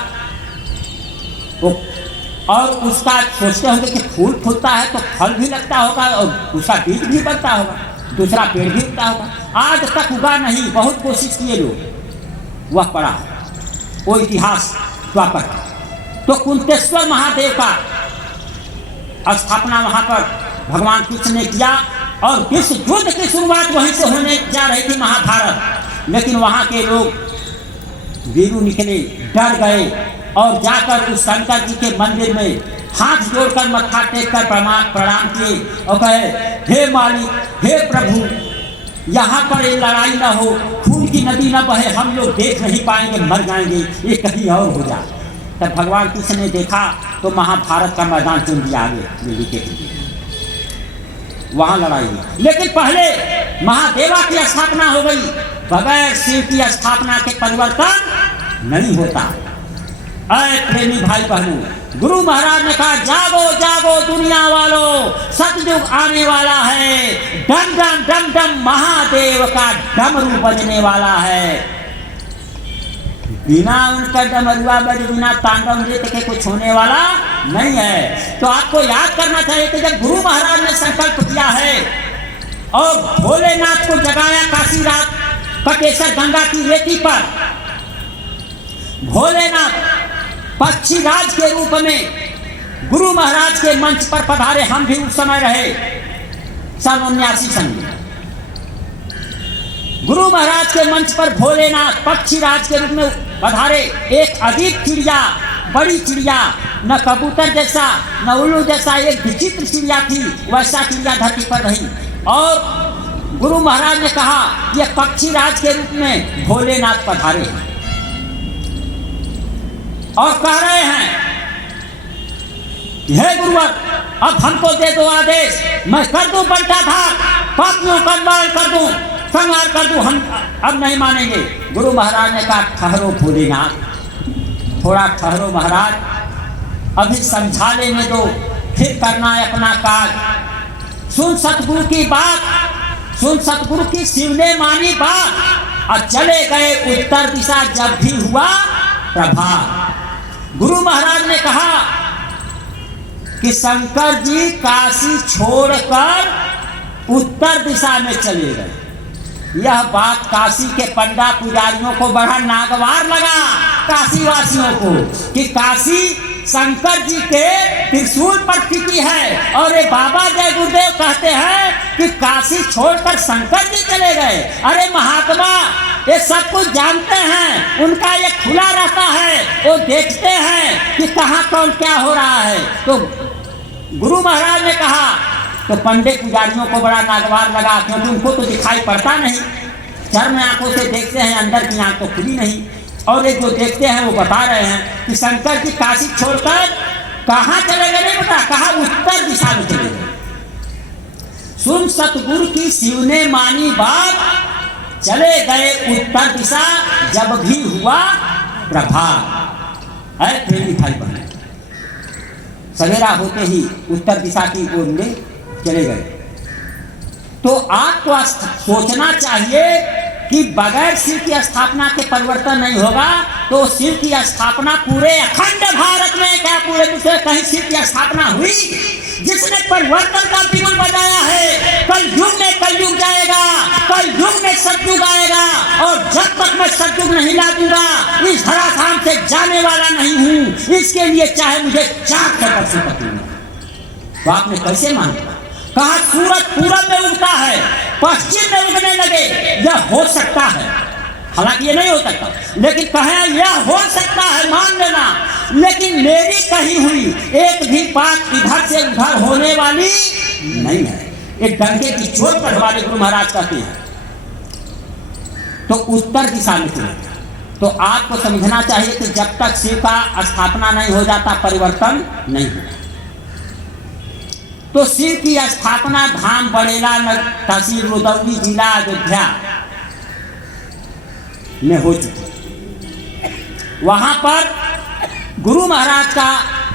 और उसका सोचते होंगे कि फूल फूलता है तो फल भी लगता होगा और उसका बीज भी बनता होगा, दूसरा पेड़ भी उगता होगा। आज तक उगा नहीं, बहुत कोशिश किए लोग, वह पड़ा है वो इतिहास द्वापर। तो कुंतेश्वर महादेव का स्थापना वहां पर भगवान कृष्ण ने किया, और विश्व युद्ध की शुरुआत वहीं से होने जा रही थी, महाभारत। लेकिन वहां के लोग वीरू निकले, डर गए, और जाकर उस शंकर जी के मंदिर में हाथ जोड़कर मत्था टेक कर प्रणाम किए और कहे, हे मालिक, हे प्रभु, यहाँ पर ये लड़ाई न हो, खून की नदी न बहे, हम लोग देख नहीं पाएंगे, मर जाएंगे, ये कहीं और हो जाए। तब भगवान कृष्ण ने देखा तो महाभारत का मैदान चुन दिया आगे दिल्ली के लिए, वहां लड़ाई हुई। लेकिन पहले महादेवा की स्थापना हो गई। बगैर शिव की स्थापना के परिवर्तन नहीं होता। अरे प्रेमी भाई बहनों, गुरु महाराज ने कहा, जागो जागो दुनिया वालों, सतयुग आने वाला है, डम डम डम डम महादेव का डमरू बजने वाला है। बिना उनका डमरुआ बजे, बिना तांडव नृत्य के कुछ होने वाला नहीं है। तो आपको याद करना चाहिए कि जब गुरु महाराज ने संकल्प किया है और भोलेनाथ को जगाया काशी रात कटेसर गंगा की रेती पर, भोलेनाथ पक्षी राज के रूप में गुरु महाराज के मंच पर पधारे। हम भी उस समय रहे 1979 सन में। गुरु महाराज के मंच पर भोलेनाथ पक्षी राज के रूप में पधारे। एक अजीब चिड़िया, बड़ी चिड़िया, न कबूतर जैसा न उल्लू जैसा, एक विचित्र चिड़िया थी, वैसा चिड़िया धरती पर रही। और गुरु महाराज ने कहा, यह पक्षी राज के रूप में भोलेनाथ पधारे हैं, और कह रहे हैं, हे गुरुवर, अब हमको दे दो आदेश, मैं कर दूं पलटा धार, पापियों का मार कर दूं, संहार कर दूं, हम अब नहीं मानेंगे। गुरु महाराज ने कहा, ठहरो भोलेनाथ, थोड़ा ठहरो महाराज, अभी समझा लेने दो, फिर करना है अपना काज। सुन सतगुरु की बात, सुन सतगुरु की शिव ने मानी बात। और चले गए उत्तर दिशा, जब भी हुआ प्रभात। गुरु महाराज ने कहा कि शंकर जी काशी छोड़कर उत्तर दिशा में चले गए। यह बात काशी के पंडा पुजारियों को बड़ा नागवार लगा, काशी वासियों को, कि काशी शंकर जी के त्रिशूल पर टिकी है, और ये बाबा जय गुरुदेव कहते हैं कि काशी छोड़कर शंकर जी चले गए। अरे महात्मा, ये सब कुछ जानते हैं, उनका ये खुला रहता है, वो देखते हैं कि कहाँ कौन क्या हो रहा है। तो गुरु महाराज ने कहा, तो पंडित पुजारियों को बड़ा नागवार लगा, क्योंकि उनको तो दिखाई पड़ता नहीं, चर्म आंखों से देखते हैं, अंदर की आंख तो खुली नहीं। और ये जो देखते हैं वो बता रहे हैं कि शंकर जी काशी छोड़कर कहाँ चले गए, नहीं पता, कहा उत्तर दिशा में चले गए। सुन सतगुरु की शिव ने मानी बात, चले गए उत्तर दिशा, जब भी हुआ प्रभात। है प्रेमी भाई बहन, सवेरा होते ही उत्तर दिशा की ओर में चले गए। तो आपको सोचना चाहिए कि बगैर शिव की स्थापना के परिवर्तन नहीं होगा। तो शिव की स्थापना पूरे अखंड भारत में, क्या पूरे विश्व में कहीं शिव की स्थापना हुई? जिसने परिवर्तन का बिगुल बजाया है, कल युग में कलयुग जाएगा, कल युग में सतयुग आएगा, और जब तक मैं सतयुग नहीं ला दूंगा इस धराधाम से जाने वाला नहीं हूं। इसके लिए चाहे मुझे 4 चक्कर से कटूंगा। तो आपने कैसे माना? कहा सूरज पूरब में उगता है, पश्चिम में उगने लगे, यह हो सकता है। हालांकि ये नहीं हो सकता, लेकिन कहे यह हो सकता है, मान लेना। लेकिन मेरी कही हुई एक भी बात इधर से उधर होने वाली नहीं है। एक डंके की चोट पर हमारे गुरु महाराज कहते हैं तो उत्तर दिशा में चले। तो आपको समझना चाहिए कि जब तक शिव का स्थापना नहीं हो जाता परिवर्तन नहीं होता। तो शिव की स्थापना धाम बड़ेला तहसील रुदौली जिला अयोध्या में हो चुकी। वहां पर गुरु महाराज का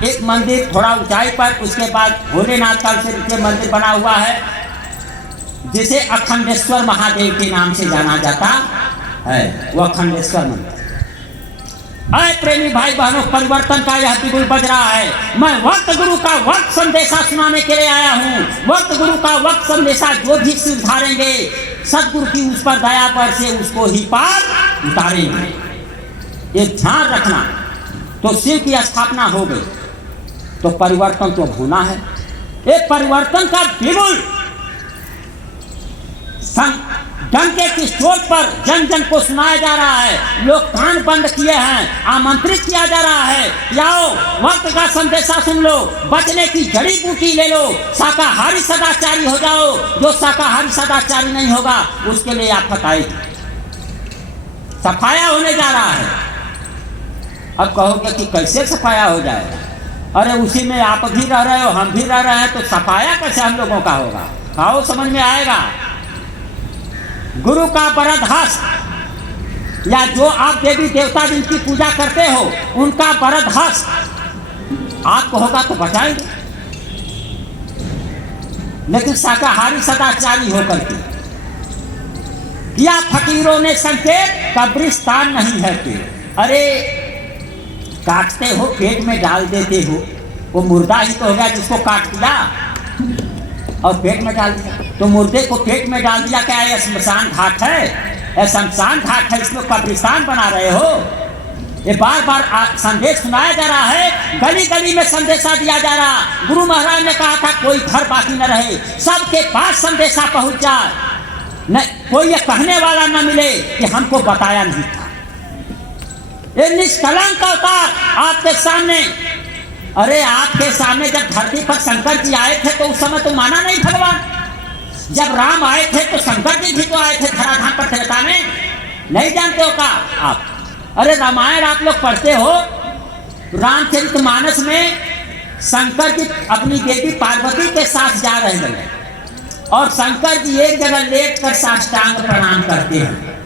एक मंदिर थोड़ा ऊंचाई पर, उसके बाद भोलेनाथ का उससे मंदिर बना हुआ है जिसे अखंडेश्वर महादेव के नाम से जाना जाता है। वो अखंडेश्वर मंदिर। अरे प्रेमी भाई बहनों, परिवर्तन का यह बिगुल बज रहा है। मैं वक्त गुरु का वक्त संदेशा सुनाने के लिए आया हूँ। वक्त गुरु का वक्त संदेशा जो भी सिर धारेंगे, सदगुरु की उस पर दया पर से उसको ही पार उतारेंगे। ये ध्यान रखना। तो शिव की स्थापना हो गई, तो परिवर्तन तो होना है। एक परिवर्तन का बिगुल डंके की चोट पर जन जन को सुनाया जा रहा है। लोग कान बंद किए हैं, आमंत्रित किया जा रहा है, आओ वक्त का संदेशा सुन लो, बचने की जड़ी बूटी ले लो, शाकाहारी सदाचारी हो जाओ। जो शाकाहारी सदाचारी नहीं होगा उसके लिए आफत आएगी। सफाया होने जा रहा है। अब कहोगे कि कैसे सफाया हो जाएगा? अरे उसी में आप भी रह रहे हो, हम भी रह रहे हैं, तो सफाया कैसे हम लोगों का होगा? आओ समझ में आएगा। गुरु का वरद हस्त, या जो आप देवी देवता जिनकी पूजा करते हो उनका वरद हस्त आपको होगा तो बचाएंगे। लेकिन शाकाहारी सदाचारी होकर के या फकीरों ने संकेत कब्रिस्तान नहीं है कि अरे काटते हो पेट में डाल देते हो, वो मुर्दा ही तो हो गया जिसको काट दिया और पेट में डाल दिया। तो मुर्दे को पेट में डाल दिया, क्या यह शमशान घाट है? यह शमशान घाट है, इसमें कब्रिस्तान बना रहे हो। ये बार बार संदेश सुनाया जा रहा है, गली गली में संदेशा दिया जा रहा। गुरु महाराज ने कहा था कोई घर बाकी न रहे, सबके पास संदेशा पहुंच जाए, न कोई ये कहने वाला न मिले कि हमको बताया नहीं था। ये निष्कलंक अवतार आपके सामने। अरे आपके सामने जब धरती पर शंकर जी आए थे तो उस समय तो माना नहीं भगवान। जब राम आए थे तो शंकर जी भी तो आए थे धराधाम पर त्रेता में, नहीं जानते हो का आप? अरे रामायण आप लोग पढ़ते हो, रामचरितमानस में शंकर जी अपनी देवी पार्वती के साथ जा रहे हैं और शंकर जी एक जगह लेट कर साष्टांग प्रणाम करते हैं।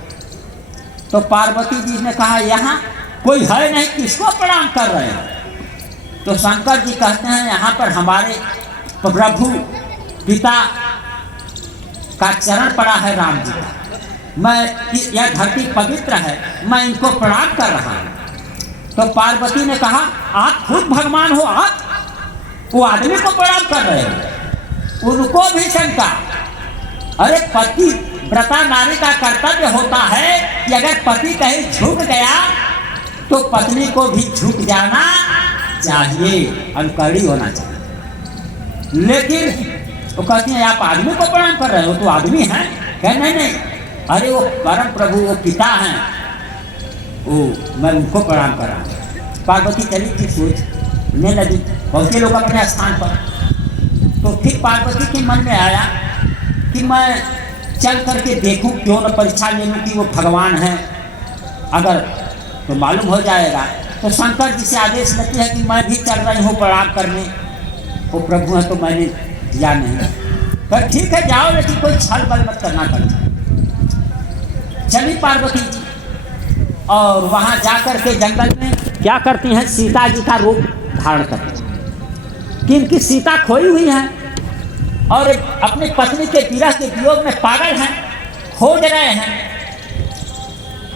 तो पार्वती जी ने कहा यहाँ कोई है नहीं, किसको प्रणाम कर रहे हैं? तो शंकर जी कहते हैं यहाँ पर हमारे प्रभु पिता का चरण पड़ा है राम जी का, मैं यह धरती पवित्र है, मैं इनको प्रणाम कर रहा हूँ। तो पार्वती ने कहा आप खुद भगवान हो, आप वो आदमी को प्रणाम कर रहे हो? उनको भी शंका। अरे पति व्रता नारी का कर्तव्य होता है कि अगर पति कहीं झुक गया तो पत्नी को भी झुक जाना चाहिए, अनुकड़ी होना चाहिए। लेकिन वो कहती है आप आदमी को प्रणाम कर रहे हो, तो आदमी हैं? कह नहीं, अरे वो परम प्रभु वो पिता हैं, वो मैं उनको प्रणाम कर रहा हूँ। पार्वती चली थी सोचने लगी, पहुँचे लोग अपने स्थान पर। तो फिर पार्वती के मन में आया कि मैं चल करके देखूं, क्यों न परीक्षा ले लूँ कि वो भगवान हैं, अगर तो मालूम हो जाएगा। तो शंकर जी से आदेश लेते हैं कि मैं भी चल रही हूँ प्रणाम करने, वो प्रभु है तो मैंने दिया नहीं। पर ठीक है जाओ, लेकिन कोई छल बल मत करना पड़ता। चली पार्वती जी और वहाँ जाकर के जंगल में क्या करती हैं, सीता जी का रूप धारण करती हैं कि इनकी सीता खोई हुई है और अपनी पत्नी के विरह के वियोग में पागल हैं, खोज रहे हैं।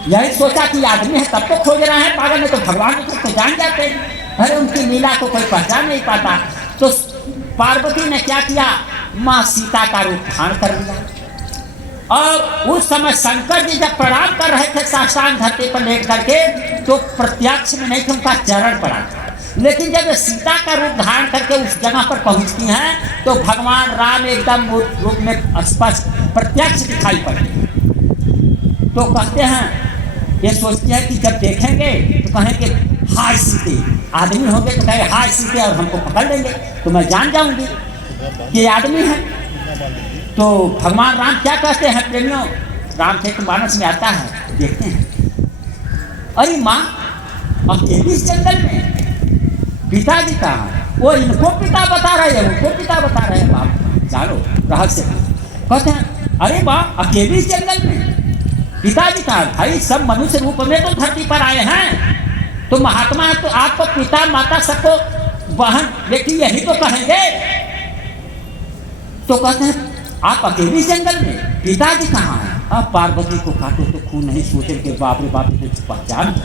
यही सोचा कि आदमी है तब तो खोज रहे हैं, पागल में तो भगवान को तो जान जाते हैं। अरे उनकी लीला को कोई पहचान नहीं पाता। तो पार्वती ने क्या किया, माँ सीता का रूप धारण कर लिया। और उस समय शंकर जी जब प्रणाम कर रहे थे साष्टांग धरती पर लेट करके, तो प्रत्यक्ष में नहीं थे, उनका चरण पड़ा था। लेकिन जब सीता का रूप धारण करके उस जगह पर पहुंचती हैं तो भगवान राम एकदम रूप में स्पष्ट प्रत्यक्ष दिखाई पड़ते हैं। तो कहते हैं, ये सोचते हैं कि जब देखेंगे तो कहेंगे हाय सीते, आदमी होंगे तो कहे हाय सीते और हमको पकड़ लेंगे, तो मैं जान जाऊंगी कि ये आदमी है। तो भगवान राम क्या कहते हैं प्रेमियों, रामचरितमानस में आता है, देखते हैं। अरे माँ अकेली इस जंगल में, पिताजी कहाँ है? वो इनको पिता बता रहे हैं, उनको पिता बता रहे हैं, बाप जानो रहस्य। कहते हैं अरे वाह अकेली इस जंगल में, पिताजी कहाँ? भाई सब मनुष्य रूप में तो धरती पर आए हैं, तो महात्मा है तो आपको पिता माता सबको बहन बेटी यही तो कहेंगे। तो कहते हैं आप अकेली जंगल में, पिताजी कहाँ हैं? अब पार्वती को काटो तो खून नहीं, सोचे के बाप रे बाप तो पहचान।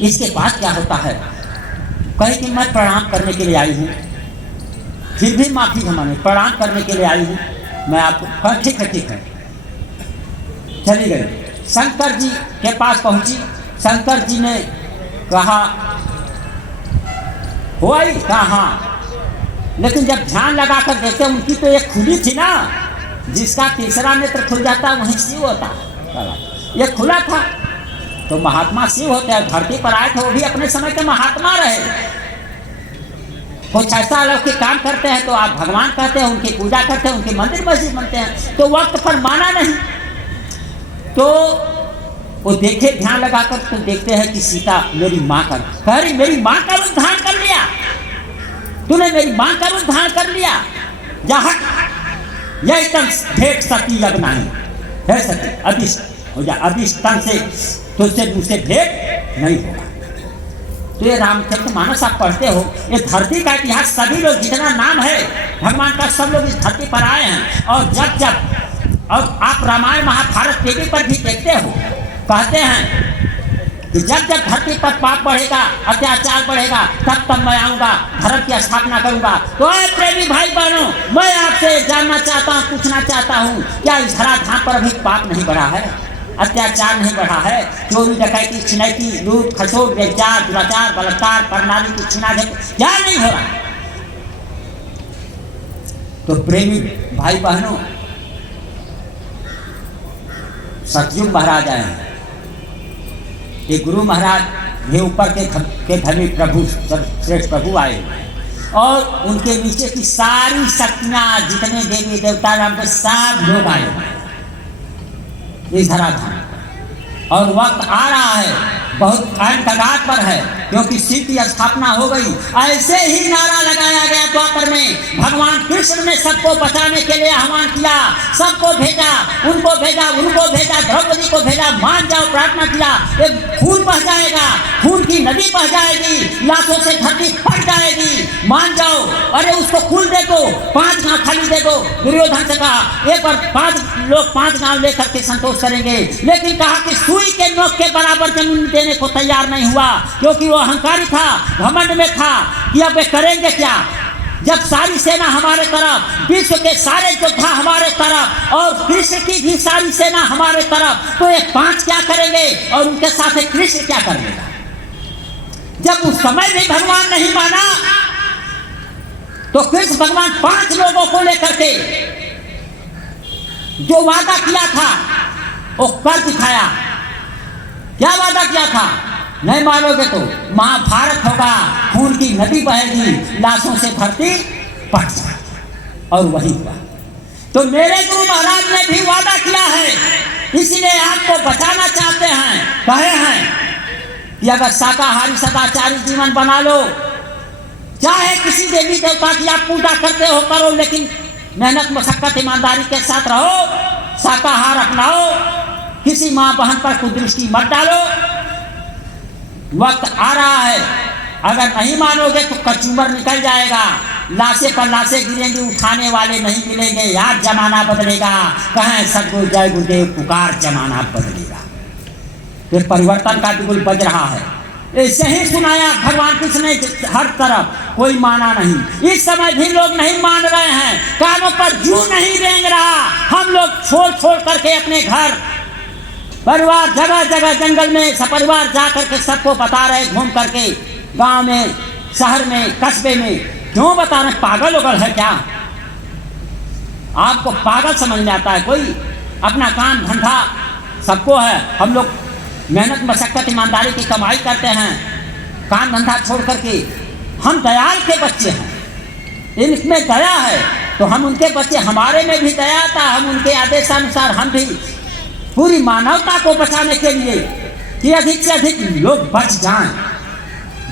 इसके बाद क्या होता है, कहे कि मैं प्रणाम करने के लिए आई हूँ, फिर भी माफी मांगे, प्रणाम करने के लिए आई हूँ मैं आपको। ठीक है चली गई। शंकर जी के पास पहुंची, शंकर जी ने कहा हो आई, कहा हाँ। लेकिन जब ध्यान लगाकर देखते उनकी तो एक खुली थी ना, जिसका तीसरा नेत्र खुल जाता वहीं शिव होता, ये खुला था। तो महात्मा शिव होते हैं, धरती पर आए थे, वो भी अपने समय के महात्मा रहे। कुछ ऐसा अलौकिक काम करते हैं तो आप भगवान कहते हैं, उनकी पूजा करते हैं, उनके मंदिर मस्जिद बनते हैं, तो वक्त पर माना नहीं। तो वो देखे ध्यान लगाकर तो देखते हैं कि सीता मेरी माँ का, कह रही मेरी माँ का रूप धारण कर लिया, तूने मेरी माँ का रूप धारण कर लिया, जहाँ यही तन भेंट सती अब नहीं है, सती अभिष्ट हो जा, अभिष्टन से तुझसे मुझसे भेंट नहीं होगा। तो ये रामचरितमानस आप पढ़ते हो, ये धरती का इतिहास, सभी लोग जितना नाम है भगवान का सब लोग इस धरती पर आए हैं। और जब और आप रामायण महाभारत टीवी पर भी देखते हो, कहते हैं कि जब धरती पर पाप बढ़ेगा, अत्याचार बढ़ेगा, तब मैं आऊँगा, धर्म की स्थापना करूँगा। तो प्रेमी भाई बहनों, मैं आपसे जानना चाहता हूँ, पूछना चाहता हूँ, क्या इस धराधाम पर अभी पाप नहीं बढ़ा है, अत्याचार नहीं बढ़ा है? चोरी डकैती छिनैती लूट खसोट व्यभिचार दुराचार बलात्कार प्रणाली की छिनाझ क्या नहीं हो रहा? तो प्रेमी भाई बहनों, सतयुग महाराज आए हैं, ये गुरु महाराज ये ऊपर के धनी प्रभु श्रेष्ठ प्रभु आए और उनके नीचे की सारी शक्तियां, जितने देवी देवता नाम के सब लोग आए इस धराधाम। और वक्त आ रहा है, बहुत टाइम कगार पर है, क्योंकि शिव की स्थापना हो गई। ऐसे ही नारा लगाया गया द्वापर में, भगवान कृष्ण ने सबको बचाने के लिए आह्वान किया, सबको भेजा, उनको भेजा, द्रौपदी को भेजा, मान जाओ, प्रार्थना किया, एक खून बह जाएगा, खून की नदी बह जाएगी, लाशों से धरती फट जाएगी, मान जाओ। अरे उसको कुल दे दो, 5 गांव खाली दे दो। दुर्योधन से कहा एक बार 5 गांव लेकर के संतोष करेंगे, लेकिन कहा कि सुई के नोक के बराबर जमीन देने को तैयार नहीं हुआ, क्योंकि वो अहंकारी था, घमंड में था कि अब वे करेंगे क्या, जब सारी सेना हमारे तरफ, विश्व के सारे योद्धा हमारे तरफ और कृष्ण की भी सारी सेना हमारे तरफ, तो ये 5 क्या करेंगे और उनके साथ कृष्ण क्या कर लेगा? जब उस समय भी भगवान नहीं माना तो कृष्ण भगवान 5 लोगों को लेकर के जो वादा किया था वो कर दिखाया। क्या वादा किया था? नहीं मानोगे तो महाभारत होगा, खून की नदी बहेगी, लाशों से धरती फट जाएगी। और वही हुआ। तो मेरे गुरु महाराज ने भी वादा किया है, इसलिए आपको बचाना चाहते हैं, कहे हैं कि अगर शाकाहारी सदाचारी जीवन बना लो, चाहे किसी देवी देवता की आप पूजा करते हो करो, लेकिन मेहनत मशक्कत ईमानदारी के साथ रहो, शाकाहार अपनाओ, किसी माँ बहन पर कुदृष्टि मत डालो। वक्त आ रहा है, अगर नहीं मानोगे तो कचूमर निकल जाएगा, लाशे पर लाशे गिरेंगी, उठाने वाले नहीं मिलेंगे, याद जमाना बदलेगा। कहें सदगुरु जय गुरुदेव पुकार, जमाना बदलेगा। फिर परिवर्तन का बिगुल बज रहा है। ऐसे ही सुनाया भगवान कृष्ण ने हर तरफ, कोई माना नहीं। इस समय भी लोग नहीं मान रहे हैं, कानों पर जू नहीं रेंग रहा। हम लोग छोड़ छोड़ करके अपने घर परिवार जगह जगह जंगल में सपरिवार जा करके सबको बता रहे, घूम करके गांव में, शहर में, कस्बे में। क्यों बता रहे? पागल उगल है क्या? आपको पागल समझ में आता है कोई? अपना काम धंधा सबको है, हम लोग मेहनत मशक्कत ईमानदारी की कमाई करते हैं, काम धंधा छोड़ करके। हम दयाल के बच्चे हैं, इनमें दया है तो हम उनके बच्चे, हमारे में भी दया आता। हम उनके आदेशानुसार हम भी पूरी मानवता को बचाने के लिए कि अधिक से अधिक लोग बच जाएं,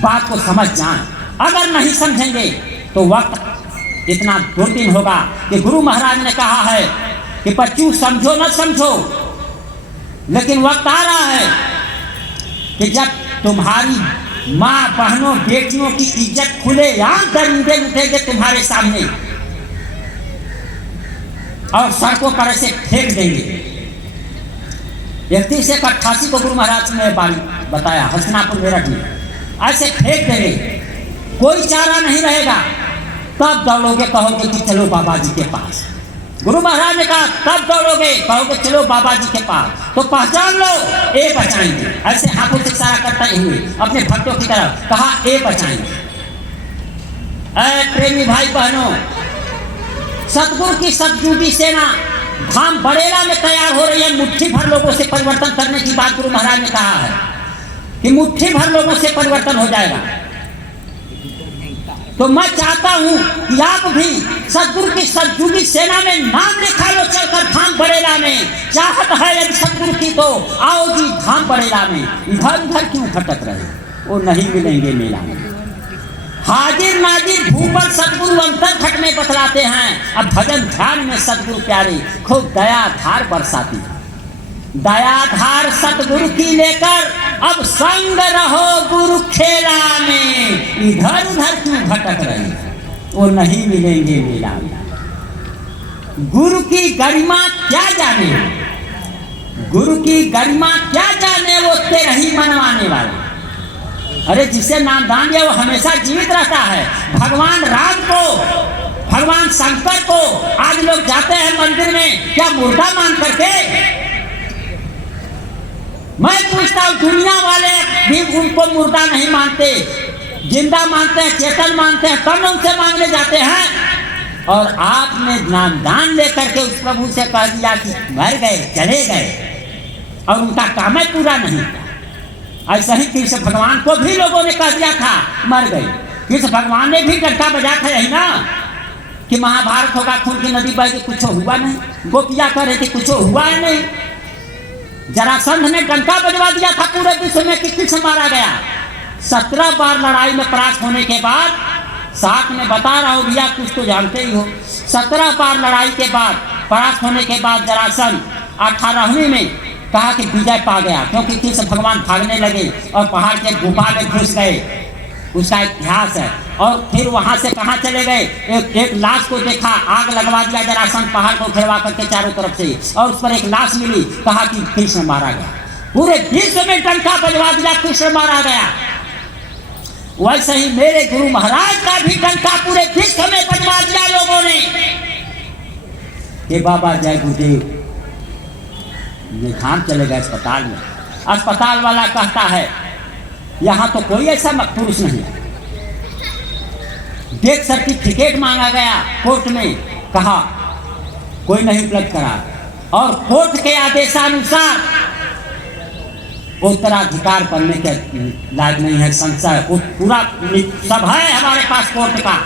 बात को समझ जाएं। अगर नहीं समझेंगे तो वक्त इतना दुर्दिन होगा कि गुरु महाराज ने कहा है कि बच्चों समझो न समझो, लेकिन वक्त आ रहा है कि जब तुम्हारी माँ बहनों बेटियों की इज्जत खुले आम दरिंदे उठेंगे तुम्हारे सामने और सड़कों पर ऐसे फेंक देंगे। 31/88 को गुरु महाराज ने बताया, हसनापुर मेरठ में ऐसे फेंक देंगे, कोई चारा नहीं रहेगा। तब दौड़ोगे, कहोगे कि चलो बाबा जी के पास। गुरु महाराज ने कहा तब दौड़ोगे, कहोगे चलो बाबा जी के पास। तो पहचान लो, ए बचाएंगे। ऐसे हाथों से इशारा करते हुए अपने भक्तों की तरफ कहा, ए बचाएंगे। ऐ प्रेमी भाई बहनों, सतगुरु की सतयुगी सेना धाम बड़ेला में तैयार हो रही है। मुट्ठी भर लोगों से परिवर्तन करने की बात गुरु महाराज ने कहा है कि मुट्ठी भर लोगों से परिवर्तन हो जाएगा। तो मैं चाहता हूं कि आप भी सतगुरु की सतयुगी सेना में नाम लिखा लो चलकर धाम बड़ेला में। चाहत है यदि सतगुरु की तो आओ जी धाम बड़ेला में। इधर उधर क्यों भटक रहे, वो नहीं मिलेंगे मेला में। हाजिर नाजिर भूपर सतगुरु अंतर घट में बतलाते हैं। अब भजन ध्यान में सतगुरु प्यारे खूब दया धार बरसाती है। दयाधार सतगुरु की लेकर अब संग रहो गुरु खेला में। इधर उधर क्यों भटक रही, वो नहीं मिलेंगे मेला में। गुरु की गरिमा क्या जाने, गुरु की गरिमा क्या जाने, वो तेरा ही मनवाने वाला। अरे जिसे नाम दान दिया वो हमेशा जीवित रहता है। भगवान राम को, भगवान शंकर को आज लोग जाते हैं मंदिर में क्या मुर्दा मान करके? मैं पूछता हूँ, दुनिया वाले भी उनको मुर्दा नहीं मानते, जिंदा मानते हैं, चेतन मानते हैं, तब उनसे मांगने जाते हैं। और आपने नाम दान लेकर के उस प्रभु से कह दिया कि मर गए, चले गए, और उनका काम पूरा नहीं। ऐसा ही कृष्ण भगवान को भी लोगों ने कह दिया था मर गए। कृष्ण भगवान ने भी डंका बजा था यही ना कि महाभारत होगा, खून की नदी बह गई, कुछ हुआ नहीं। गोपियां कह रही थी कुछ हुआ है नहीं। जरासंध ने डंका बजवा दिया था पूरे विश्व में कि कृष्ण मारा गया। 17 बार लड़ाई में परास्त होने के बाद, साथ में बता रहा हूं भैया, कुछ तो जानते ही हो। 17 बार लड़ाई के बाद, परास्त होने के बाद जरासंध 18वीं में कहा कि विजय पा गया, क्योंकि कृष्ण भगवान भागने लगे और पहाड़ के गुफा में घुस गए। उसका इतिहास है। और फिर वहां से कहाँ चले गए, एक लाश को देखा, आग लगवा दिया जरासंध पहाड़ को घेरवा करके चारों तरफ से, और उस पर एक लाश मिली, कहा कि कृष्ण मारा गया। पूरे विश्व में डंका बजवा दिया, कृष्ण मारा गया। वैसे ही मेरे गुरु महाराज का भी डंका पूरे विश्व में बजवा दिया लोगों ने कि बाबा जय गुरुदेव। धाम चले गए अस्पताल में। अस्पताल वाला कहता है यहाँ तो कोई ऐसा पुरुष नहीं है। डेथ सर्टिफिकेट मांगा गया कोर्ट में, कहा कोई नहीं उपलब्ध करा, और कोर्ट के आदेशानुसार उत्तराधिकार बनने के लायक नहीं है, संशय पूरा सब है हमारे पास कोर्ट का,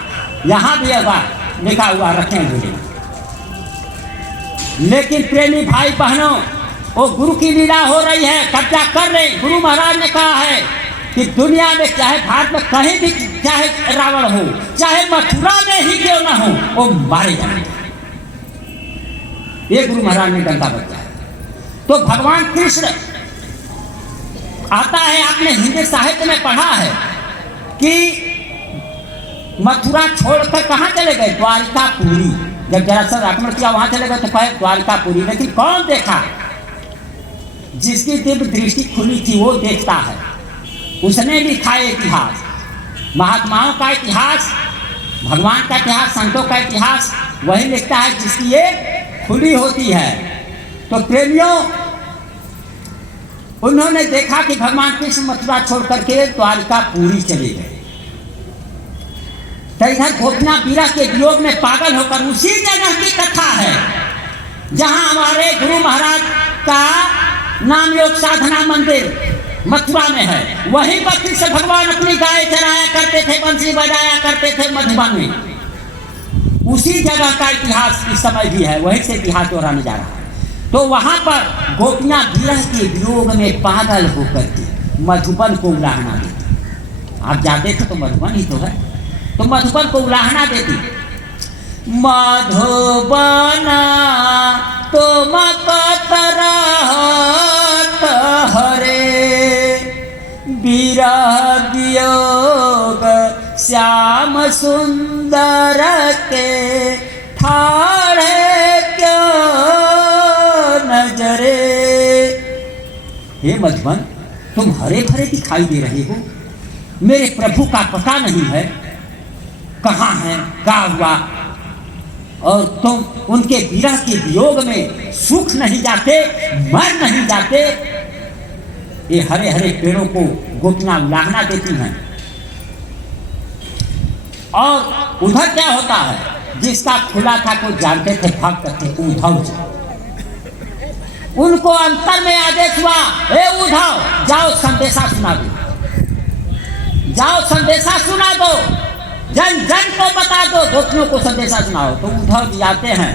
यहाँ भी होगा लिखा हुआ, रखे हुए। लेकिन प्रेमी भाई बहनों, वो गुरु की लीला हो रही है, कब्जा कर रहे। गुरु महाराज ने कहा है कि दुनिया में चाहे भारत में कहीं भी, चाहे रावण हो, चाहे मथुरा में ही क्यों ना हो, वो मारे जाएंगे। ये गुरु महाराज ने डंका बजाया। तो भगवान कृष्ण आता है, आपने हिंदी साहित्य में पढ़ा है कि मथुरा छोड़कर कहाँ चले गए, द्वारिकापुरी। जब जरासंध आक्रमण किया वहां चले गए तो कहे द्वारिकापुरी। लेकिन कौन देखा? जिसकी दिव्य दृष्टि खुली थी वो देखता है। उसने लिखा है इतिहास, महात्माओं का इतिहास, भगवान का इतिहास, संतों का इतिहास वही लिखता है जिसकी ये खुली होती है। तो प्रेमियों, उन्होंने देखा कि भगवान कृष्ण मथुरा छोड़ करके द्वारिका पूरी चले गए। तो इधर गोपियां विरह के वियोग में पागल होकर, उसी जगह की कथा है जहां हमारे गुरु महाराज का नाम योग साधना मंदिर मथुरा में है। वहीं पर कृष्ण भगवान अपनी गाय चराया करते थे, बंसी बजाया करते थे मधुबन में। उसी जगह का इतिहास इस समय भी है, वहीं से इतिहास दोहराने जा रहा है। तो वहां पर गोपियां विरह के वियोग में पागल होकर के मधुबन को उलाहना देती। आप जाते थे तो मधुबन ही तो है, तो मधुबन को उलाहना देती। मधुबन तुम कतराहत हरे, विरह वियोग श्याम सुंदर के ठाड़े क्यों नजरे। हे मधुबन, तुम हरे भरे दिखाई दे रहे हो, मेरे प्रभु का पता नहीं है कहाँ है, क्या हुआ, और तुम उनके विरह के वियोग में सूख नहीं जाते, मर नहीं जाते। ये हरे हरे पेड़ों को गोपियां उलाहना देती हैं। और उधर क्या होता है, जिसका खुला था कोई जानते थे, भक्त थे उद्धव जी। उनको अंतर में आदेश हुआ, हे उद्धव जाओ संदेशा सुना दो, जाओ संदेशा सुना दो, जन जन को बता दो, गोपियों को संदेशा सुनाओ। तो उद्धव जी आते हैं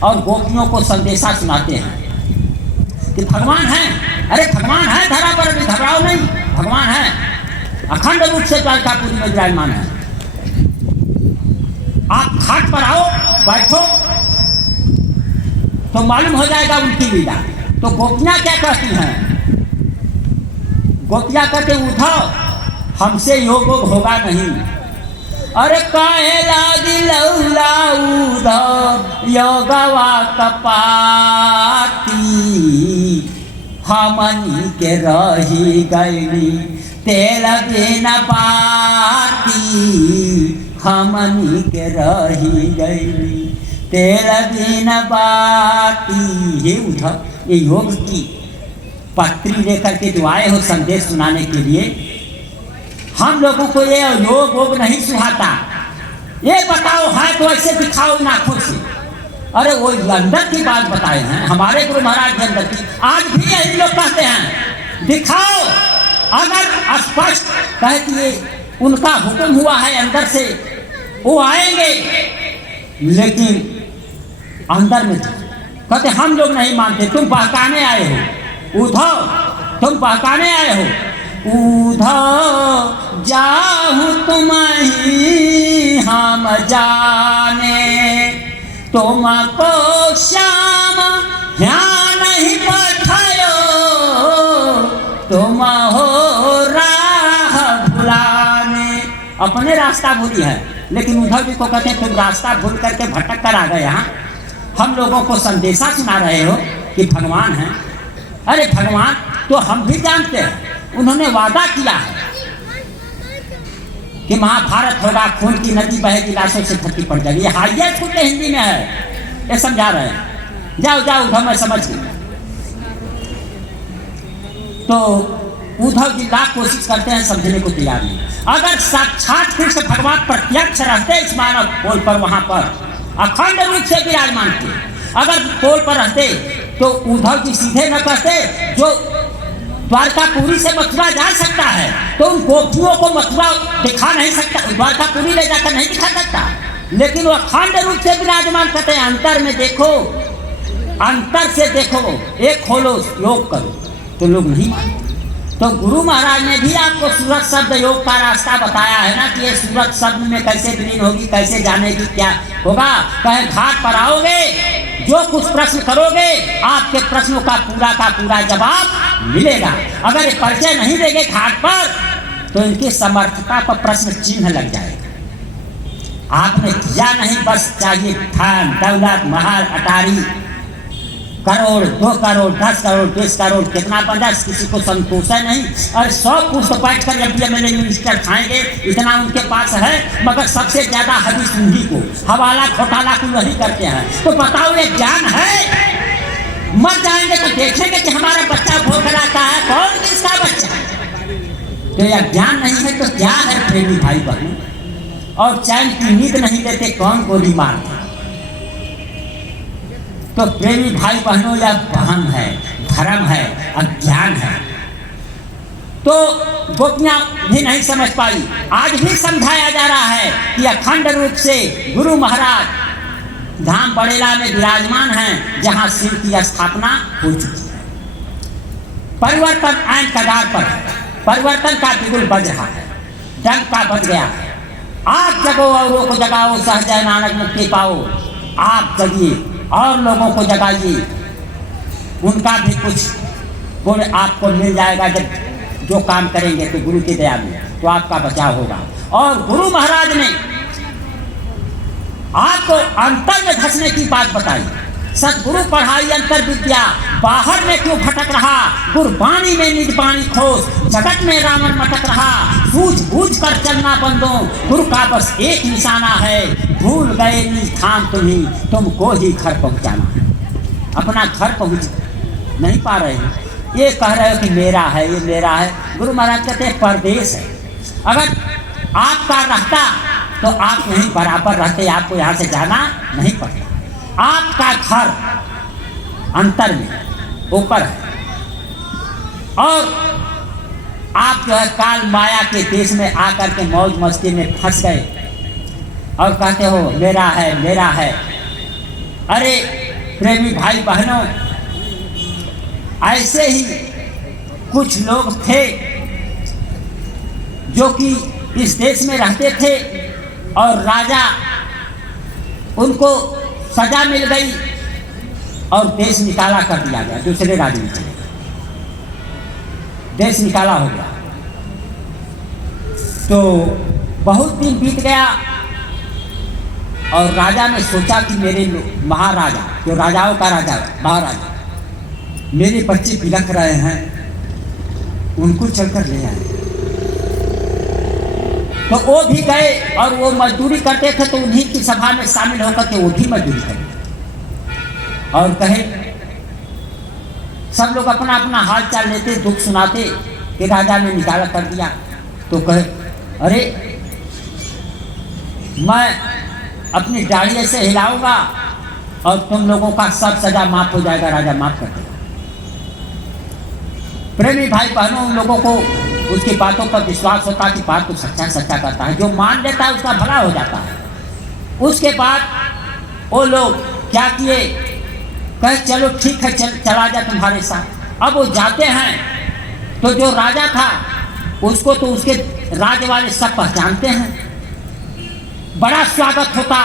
और गोपियों को संदेशा सुनाते हैं कि भगवान है, अरे भगवान है धरा पर, अभी घबराओ नहीं, भगवान है, अखंड रूप से द्वारकापुरी में विराजमान है। आप घाट पर आओ, बैठो तो मालूम हो जाएगा उनकी लीला। तो गोपियां क्या कहती हैं, गोपियां कहते उद्धव हमसे योग होगा नहीं। अरे काहे लागी लौला उद्धव योगवा कपाती, हमनी के रही गईली तेल बिना बाती, हमनी के रही गईली तेल बिना बाती। हे उद्धव, ये योग की पत्री लेकर के जो आए हो संदेश सुनाने के लिए, हम लोगों को ये योग वोग नहीं सुहाता। ये बताओ है तो ऐसे दिखाओ नाखों से। अरे वो अंदर की बात बताए हैं हमारे गुरु महाराज के अंदर की, आज भी यही लोग कहते हैं दिखाओ। अगर स्पष्ट कहे कि ये उनका हुक्म हुआ है अंदर से, वो आएंगे, लेकिन अंदर में कहते हम लोग नहीं मानते, तुम बहकाने आए हो उद्धव, तुम बहकाने आए हो। उद्धव जाहु तुम्हीं हम जाने, तुमको श्याम यहाँ नहीं पठायो, तुम हो राह भुलाने। अपने रास्ता भूली है, लेकिन उद्धव जी को कहते हैं तुम रास्ता भूल करके भटक कर आ गए यहाँ, हम लोगों को संदेशा सुना रहे हो कि भगवान है। अरे भगवान तो हम भी जानते हैं, उन्होंने वादा किया है कि महाभारत होगा, खून की नदी बहेगी, लाशों से धरती पड़ जाएगी। हाइए खुद हिंदी में है, ये समझा रहे हैं। जाओ जाओ उद्धव, मैं समझ गया। तो उद्धव जी लाख कोशिश करते हैं, समझने को तैयार नहीं। अगर साक्षात कृष्ण भगवान प्रत्यक्ष रहते इस मानव पोल पर, वहां पर अखंड रूप से विराजमान थे, अगर पोल पर रहते तो उद्धव जी सीधे न कहते जो द्वारकापुरी से मथुरा जा सकता है तो उन गोपियों को मथुरा दिखा नहीं सकता, द्वारकापुरी ले जाकर नहीं दिखा सकता, लेकिन वो अखंड रूप से विराजमान करते हैं। अंतर में देखो, अंतर से देखो, एक खोलो, योग करो, तो लोग नहीं मानते। तो गुरु महाराज ने भी आपको सूरत शब्द योग का रास्ता बताया है ना, कि ये सूरत शब्द में कैसे विलीन होगी, कैसे जाने की क्या होगा। कहे घाट पर आओगे, जो कुछ प्रश्न करोगे आपके प्रश्नों का पूरा जवाब मिलेगा। अगर ये परिचय नहीं देंगे घाट पर तो इनकी समर्थता पर प्रश्न चिन्ह लग जाएगा। आपने किया नहीं, बस चाहिए धन दौलत महल अटारी, करोड़, 2 करोड़, 10 करोड़, 20 करोड़, कितना बंदा, किसी को संतोष है नहीं। और 100 पुष्ट बैठ कर जब MLA मिनिस्टर खाएंगे, इतना उनके पास है, मगर सबसे ज्यादा हदीस उन्हीं को, हवाला घोटाला को वही करते हैं। तो बताओ ये ज्ञान है? मर जाएंगे तो देखेंगे कि हमारा बच्चा भूख लाता है, कौन किसका बच्चा? तो यह ज्ञान नहीं है तो क्या है प्रेमी भाई बहनों? और चैन की नींद नहीं लेते, कौन गोली मारते? तो प्रेमी भाई बहनों, यह भ्रम है, धर्म है, अज्ञान है। तो गोपियां भी नहीं समझ पाई। आज भी समझाया जा रहा है कि अखंड रूप से गुरु महाराज धाम बड़ेला में विराजमान हैं, जहां शिव की स्थापना हो चुकी है। परिवर्तन आइन कगार पर है, परिवर्तन का बिगुल बज रहा है, डंक का बज गया है। आप जगो औरों को जगाओ, सहजय नानक मुक्ति पाओ। आप जगिए और लोगों को जगाइए, उनका भी कुछ गुण आपको मिल जाएगा। जब जो काम करेंगे तो गुरु की दया में तो आपका बचाव होगा। और गुरु महाराज ने आपको अंतर में धंसने की बात बताई। सतगुरु पढ़ाई अंतर विद्या, बाहर में क्यों भटक रहा? गुरबानी में निज बाणी खोज, जगत में रावण मटक रहा। सूझ बूझ कर चलना बंदो, गुरु का बस एक निशाना है। भूल गए निज धाम तुम्ही, तुमको ही घर पहुंचाना है। अपना घर पहुंच नहीं पा रहे हैं, ये कह रहे हो कि मेरा है, ये मेरा है। गुरु महाराज कहते हैं परदेश है। अगर आपका रहता तो आप यहीं बराबर रहते, आपको यहाँ से जाना नहीं पड़ता। आपका घर अंतर में ऊपर है, और आप जो है काल माया के देश में आकर के मौज मस्ती में फंस गए और कहते हो मेरा है, मेरा है। अरे प्रेमी भाई बहनों, ऐसे ही कुछ लोग थे जो कि इस देश में रहते थे और राजा, उनको सजा मिल गई और देश निकाला कर दिया गया, दूसरे राज्य में चले गए, देश निकाला हो गया। तो बहुत दिन बीत गया और राजा ने सोचा कि मेरे महाराजा, जो राजाओं का राजा महाराजा, मेरे बच्चे बिलख रहे हैं, उनको चलकर ले आए। तो वो भी गए और वो मजदूरी करते थे, तो उन्हीं की सभा में शामिल होकर के वो भी मजदूरी करते और कहे, सब लोग अपना अपना हाल चाल लेते, दुख सुनाते कि राजा ने निकाला कर दिया। तो कहे, अरे मैं अपनी दाढ़ी ऐसे हिलाऊंगा और तुम लोगों का सब सजा माफ हो जाएगा, राजा माफ कर देगा। प्रेमी भाई बहनों, उन लोगों को उसकी बातों पर विश्वास होता कि बात को सच्चा सच्चा करता है, जो मान लेता है उसका भला हो जाता है। उसके बाद वो लोग क्या किए, कहे चलो ठीक है, चला जा तुम्हारे साथ। अब वो जाते हैं तो जो राजा था उसको तो उसके राज वाले सब पहचानते हैं, बड़ा स्वागत होता,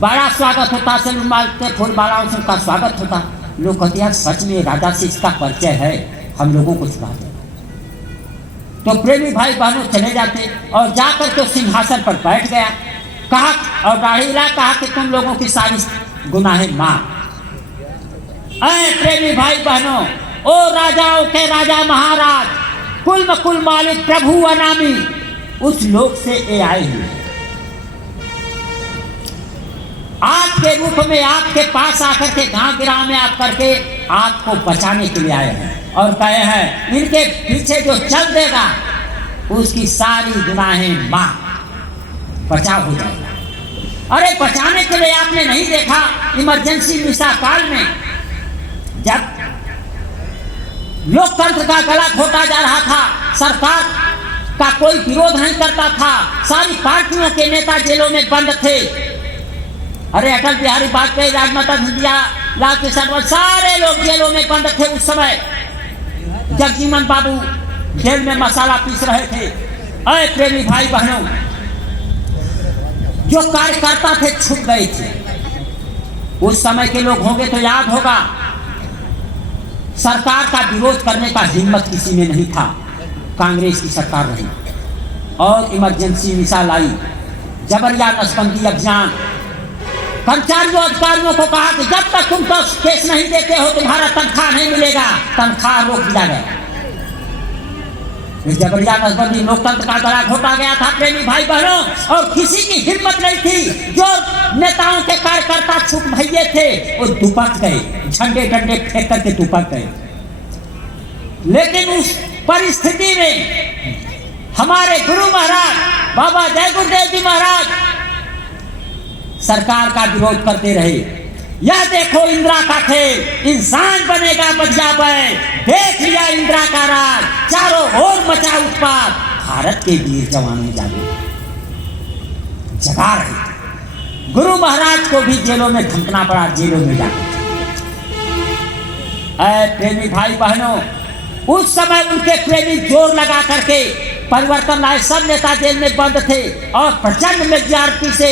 बड़ा स्वागत होता, से मालते फूल मालाओं से उसका स्वागत होता। लोग कहते यार सच में राजा से इसका परिचय है, हम लोगों को छुड़ा दे। तो प्रेमी भाई बहनों चले जाते और जाकर के सिंहासन पर बैठ गया, कहा और दाढ़ी ला, कहा कि तुम लोगों की सारी गुनाहें माफ। ऐ प्रेमी भाई बहनों, ओ राजाओं के राजा महाराज, कुल मकुल मालिक प्रभु अनामी, उस लोक से ये आए हुए आपके रूप में, आपके पास आकर के गांव गिराव में आप करके आपको बचाने के लिए आए हैं और कहे हैं इनके पीछे जो चल देगा उसकी सारी गुनाहें माफ, बचाव हो जाएगा। अरे बचाने के लिए आपने नहीं देखा इमरजेंसी मिसा काल में, जब लोकतंत्र का गला घोटा जा रहा था, सरकार का कोई विरोध नहीं करता था, सारी पार्टियों के नेता जेलों में बंद थे। अरे अटल बिहारी वाजपेयी, राजमाता सिंधिया, लाल कृष्ण, सारे लोग जेलों में बंद थे उस समय। जगजीवन बाबू जेल में मसाला पीस रहे थे। अरे प्रेमी भाई बहनों, जो कार्यकर्ता थे छुप गए थे। उस समय के लोग होंगे तो याद होगा, सरकार का विरोध करने का हिम्मत किसी में नहीं था। कांग्रेस की सरकार रही और इमरजेंसी मिसाल आई, जबरिया नसबंदी अभियान, कर्मचारियों अधिकारियों को कहा कि जब तक तुम तो केस नहीं देते हो तुम्हारा तनख्वाह नहीं मिलेगा, तनख्वाह रोक दिया गया। जबरिया नसबंदी लोकतंत्र का गला घोटा गया था प्रेमी भाई बहनों, और किसी की हिम्मत नहीं थी। जो नेताओं के कार्यकर्ता चुप भैये थे वो दुपक गए, झंडे डंडे फेंक करके दुपक गए। लेकिन उस परिस्थिति में हमारे गुरु महाराज बाबा जय गुरुदेव जी महाराज सरकार का विरोध करते रहे। यह देखो इंदिरा का खेल, इंसान बनेगा बजिया बैल, देख लिया इंदिरा का राज, चारों ओर मचा उत्पात, भारत के वीर जवानों जागे जगा रहे थे। गुरु महाराज को भी जेलों में धमकना पड़ा, जेलों में जाकर। प्रेमी भाई बहनों, उस समय उनके प्रेमी जोर लगा करके परिवर्तन लाए। सब नेता जेल में बंद थे और प्रचंड मेजॉरिटी से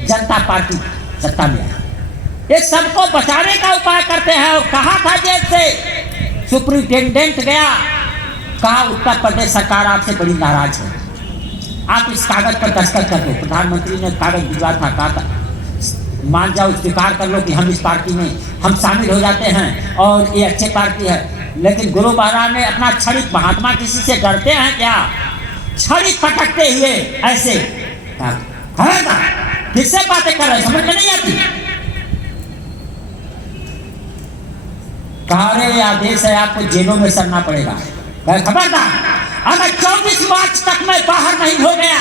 जनता पार्टी सत्ता में आई। ये सबको बचाने का उपाय करते हैं। और कहा था जेल से सुप्रिंटेंडेंट गया, कहा उत्तर प्रदेश सरकार आपसे बड़ी नाराज है, आप इस कागज पर दस्तखत कर दो। प्रधानमंत्री ने कागज भिजवा था, कहा मान जाओ, स्वीकार कर लो कि हम इस पार्टी में हम शामिल हो जाते हैं और ये अच्छी पार्टी है। लेकिन गुरु महाराज ने अपना छड़ी, महात्मा किसी से डरते हैं क्या, छड़ी पटकते हुए ऐसे किससे बातें कर रहे, समझ में नहीं आती। कहा रे आदेश है, आपको जेलों में सड़ना पड़ेगा। खबरदार, अगर 24 मार्च तक मैं बाहर नहीं हो गया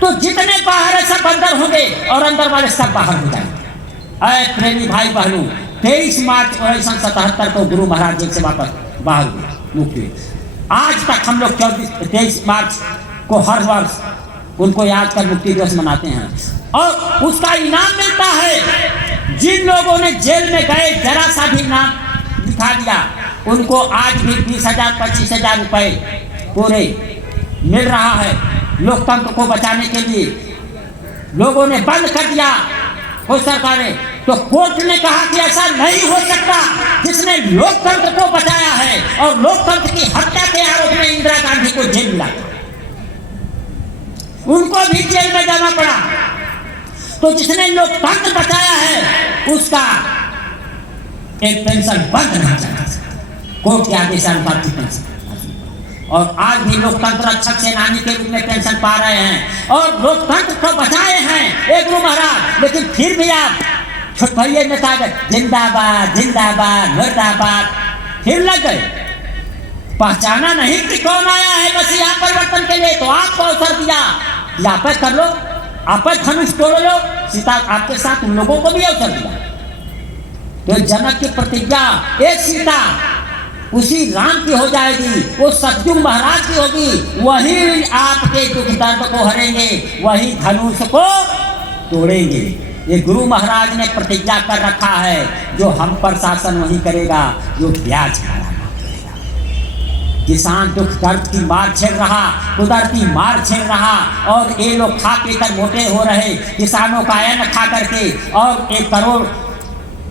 तो जितने बाहर है सब अंदर होंगे और अंदर वाले सब बाहर हो जाएंगे। प्रेमी भाई बहनों, 23 मार्च 1977 को गुरु महाराज जेल से वापस बाहर हुए, मुक्ति। आज तक हम लोग 23 मार्च को हर वर्ष उनको याद कर मुक्ति दिवस मनाते हैं और उसका इनाम मिलता है। जिन लोगों ने जेल में गए, जरा सा भी नाम लिखा दिया, उनको आज भी 20,000 25,000 रुपए पूरे मिल रहा है। लोकतंत्र को बचाने के लिए लोगों ने बंद कर दिया कोई सरकारें, तो कोर्ट ने कहा कि ऐसा नहीं हो सकता। जिसने लोकतंत्र को बचाया है और लोकतंत्र की हत्या के आरोप में इंदिरा गांधी को जेल मिला, उनको भी जेल में जाना पड़ा। तो जिसने लोकतंत्र बचाया है उसका एक पेंशन बंद नहीं जाना, कोर्ट के आदेशानुसार की पेंशन। और आज भी लोकतंत्र रक्षक सेनानी के रूप में पेंशन पा रहे हैं और लोकतंत्र को बचाए हैं एक गुरु महाराज। लेकिन फिर भी आप छोट भैया नेता जिंदाबाद जिंदाबाद मुर्दाबाद फिर लग गए। पहचाना नहीं कि कौन आया है बस यहाँ परिवर्तन के लिए, तो आपको अवसर दिया, यहाँ पर कर लो, आप पर धनुष तोड़ लो। सीता आपके साथ उन लोगों को भी अवसर दिया। तो जनक की प्रतिज्ञा एक सीता उसी राम की हो जाएगी, वो सतयुग महाराज की होगी। वही आपके दुख दर्द को हरेंगे, वही धनुष को तोड़ेंगे। ये गुरु महाराज ने प्रतिज्ञा कर रखा है। जो हम पर शासन वही करेगा जो ब्याज करेगा। किसान दुख दर्द की मार झेल रहा, कुदरती मार झेल रहा और ये लोग खा पी कर मोटे हो रहे, किसानों का अन्न खा करके, और 1 करोड़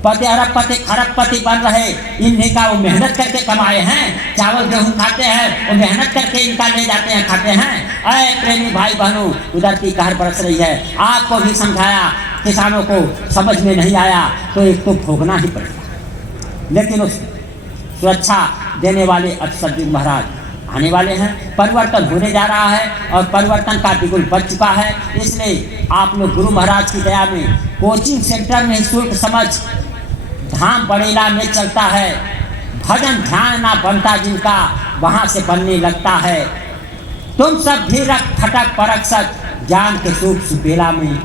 पति अरबपति खरबपति बन रहे। इन्हीं का वो मेहनत करके कमाए हैं, चावल गेहूं खाते हैं, वो मेहनत करके इनका ले जाते हैं, खाते हैं। अय प्रेमी भाई बहनों, कुदरती कहर बरस रही है। आपको भी समझाया, किसानों को समझ में नहीं आया तो एक तो भोगना ही पड़ेगा। लेकिन उस सुरक्षा देने वाले अब सतयुग महाराज आने वाले हैं। परिवर्तन होने जा रहा है और परिवर्तन का बिगुल बच चुका है। इसलिए आप लोग गुरु महाराज की दया में कोचिंग सेंटर में शुल्क समझ धाम बड़ेला में चलता है। भजन ध्यान ना बनता जिनका, वहाँ से बनने लगता है। तुम सब धीरक फटक परक सक, ज्ञान के सूप सुपेला में।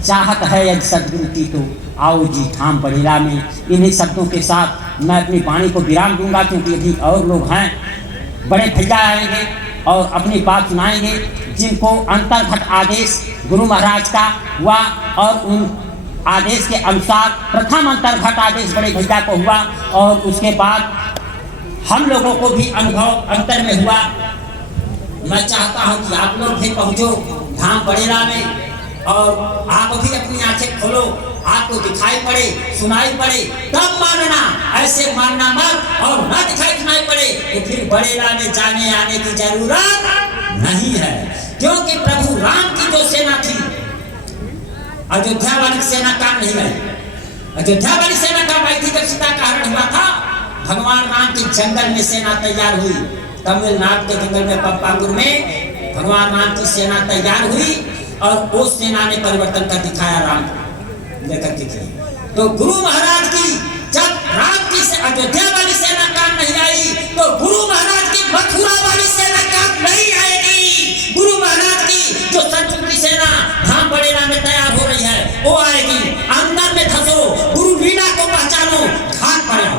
चाहत है यदि सदगुरु की तो आओ जी धाम बड़ेला में। इन्हीं शब्दों के साथ मैं अपनी वाणी को विराम दूंगा, क्योंकि यदि और लोग हैं, बड़े भैया आएंगे और अपनी बात सुनाएंगे, जिनको अंतर्गत आदेश गुरु महाराज का हुआ और उन आदेश के अनुसार प्रथम अंतर्गत आदेश बड़े भैया को हुआ और उसके बाद हम लोगों को भी अनुभव अंतर में हुआ। मैं चाहता हूं कि आप लोग भी पहुंचो धाम बड़ेला में और आप भी अपनी आंखें खोलो, आपको दिखाई पड़े सुनाई पड़े तब मानना, ऐसे मानना मत। और न दिखाई सुनाई पड़े तो फिर बड़ेला में जाने आने की जरूरत नहीं है, क्योंकि प्रभु राम की जो सेना थी अयोध्या वाली सेना काम नहीं आई। अयोध्या वाली सेना कब आई थी? जब सीता का हरण हुआ था। भगवान राम के जंगल में सेना तैयार हुई, तमिलनाडु के जंगल में पप्पापुर में भगवान राम की सेना तैयार हुई और उस सेना ने परिवर्तन कर दिखाया राम लेकर के किए। तो गुरु महाराज की जब राम की से अयोध्या वाली सेना काम नहीं आई तो गुरु महाराज की मथुरा वाली सेना काम नहीं आएगी। गुरु महाराज की जो संतुल की सेना धाम बड़ेरा में तैयार हो रही है वो आएगी। अंदर में धसो, गुरु वीणा को पहचानो, घाट पर आओ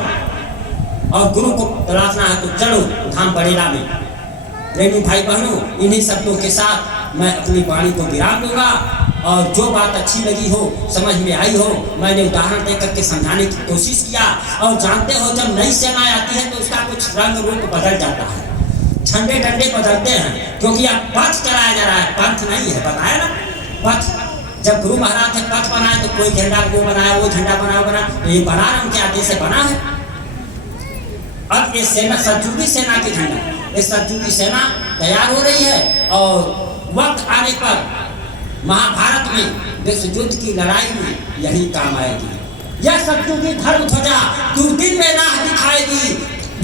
और गुरु को तलाशना है तो चलो धाम बड़ेरा में। प्रेमी भाई बहनों, इन्हीं शब्दों के साथ मैं अपनी वाणी को विराम दूंगा और जो बात अच्छी लगी हो, समझ में आई हो, मैंने उदाहरण दे करके समझाने की कोशिश किया। और जानते हो जब नई सेना आती है तो उसका कुछ रंग रूप बदल जाता है, झंडे डंडे बदलते हैं, क्योंकि अब पथ चलाया जा रहा है, पंथ नहीं है। बताया ना पथ, जब गुरु महाराज ने पथ बनाया तो कोई झंडा वो बनाया, वो झंडा बना, तो ये बना उनके आदेश से बना है। अब ये सेना सतयुगी सेना की झंडा, ये सतयुगी सेना तैयार हो रही है और वक्त आने पर महाभारत में विश्व युद्ध की लड़ाई में यही काम आएगी। यह सतयुगी धर्म ध्वजा दुर्दिन में राह दिखाएगी,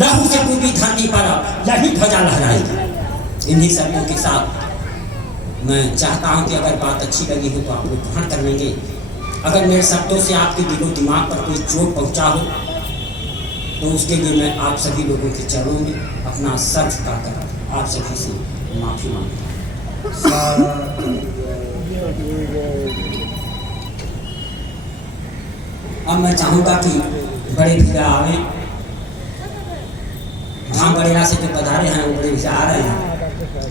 लहू से पूरी धरती पर यही ध्वजा लहराएगी। इन्हीं शब्दों के साथ मैं चाहता हूं कि अगर बात अच्छी लगी हो तो आप लोग ग्रहण कर लेंगे। अगर मेरे शब्दों से आपके दिलो दिमाग पर कोई चोट पहुंचा हो तो उसके लिए मैं आप सभी लोगों के चरणों में अपना सर झुकाकर आप सभी से माफी मांगता हूं। अब मैं चाहूंगा कि बड़े भैया आवे, धाम बड़ेरा से जो पधारे हैं वो बड़े भैया आ रहे हैं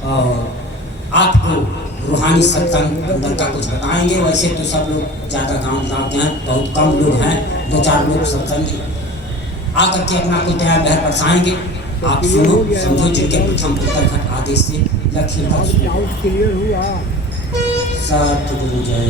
और आपको रूहानी सत्संग अंदर का कुछ बताएंगे। वैसे तो सब लोग ज़्यादा गाँव के हैं, बहुत कम लोग हैं, 2-4 लोग सत्संगी आकर के अपना को दया बहर बरसाएंगे। आप सुनो समझो, जिनके प्रथम उत्तरखंड आदेश से लक्ष्य सतगुरु जय।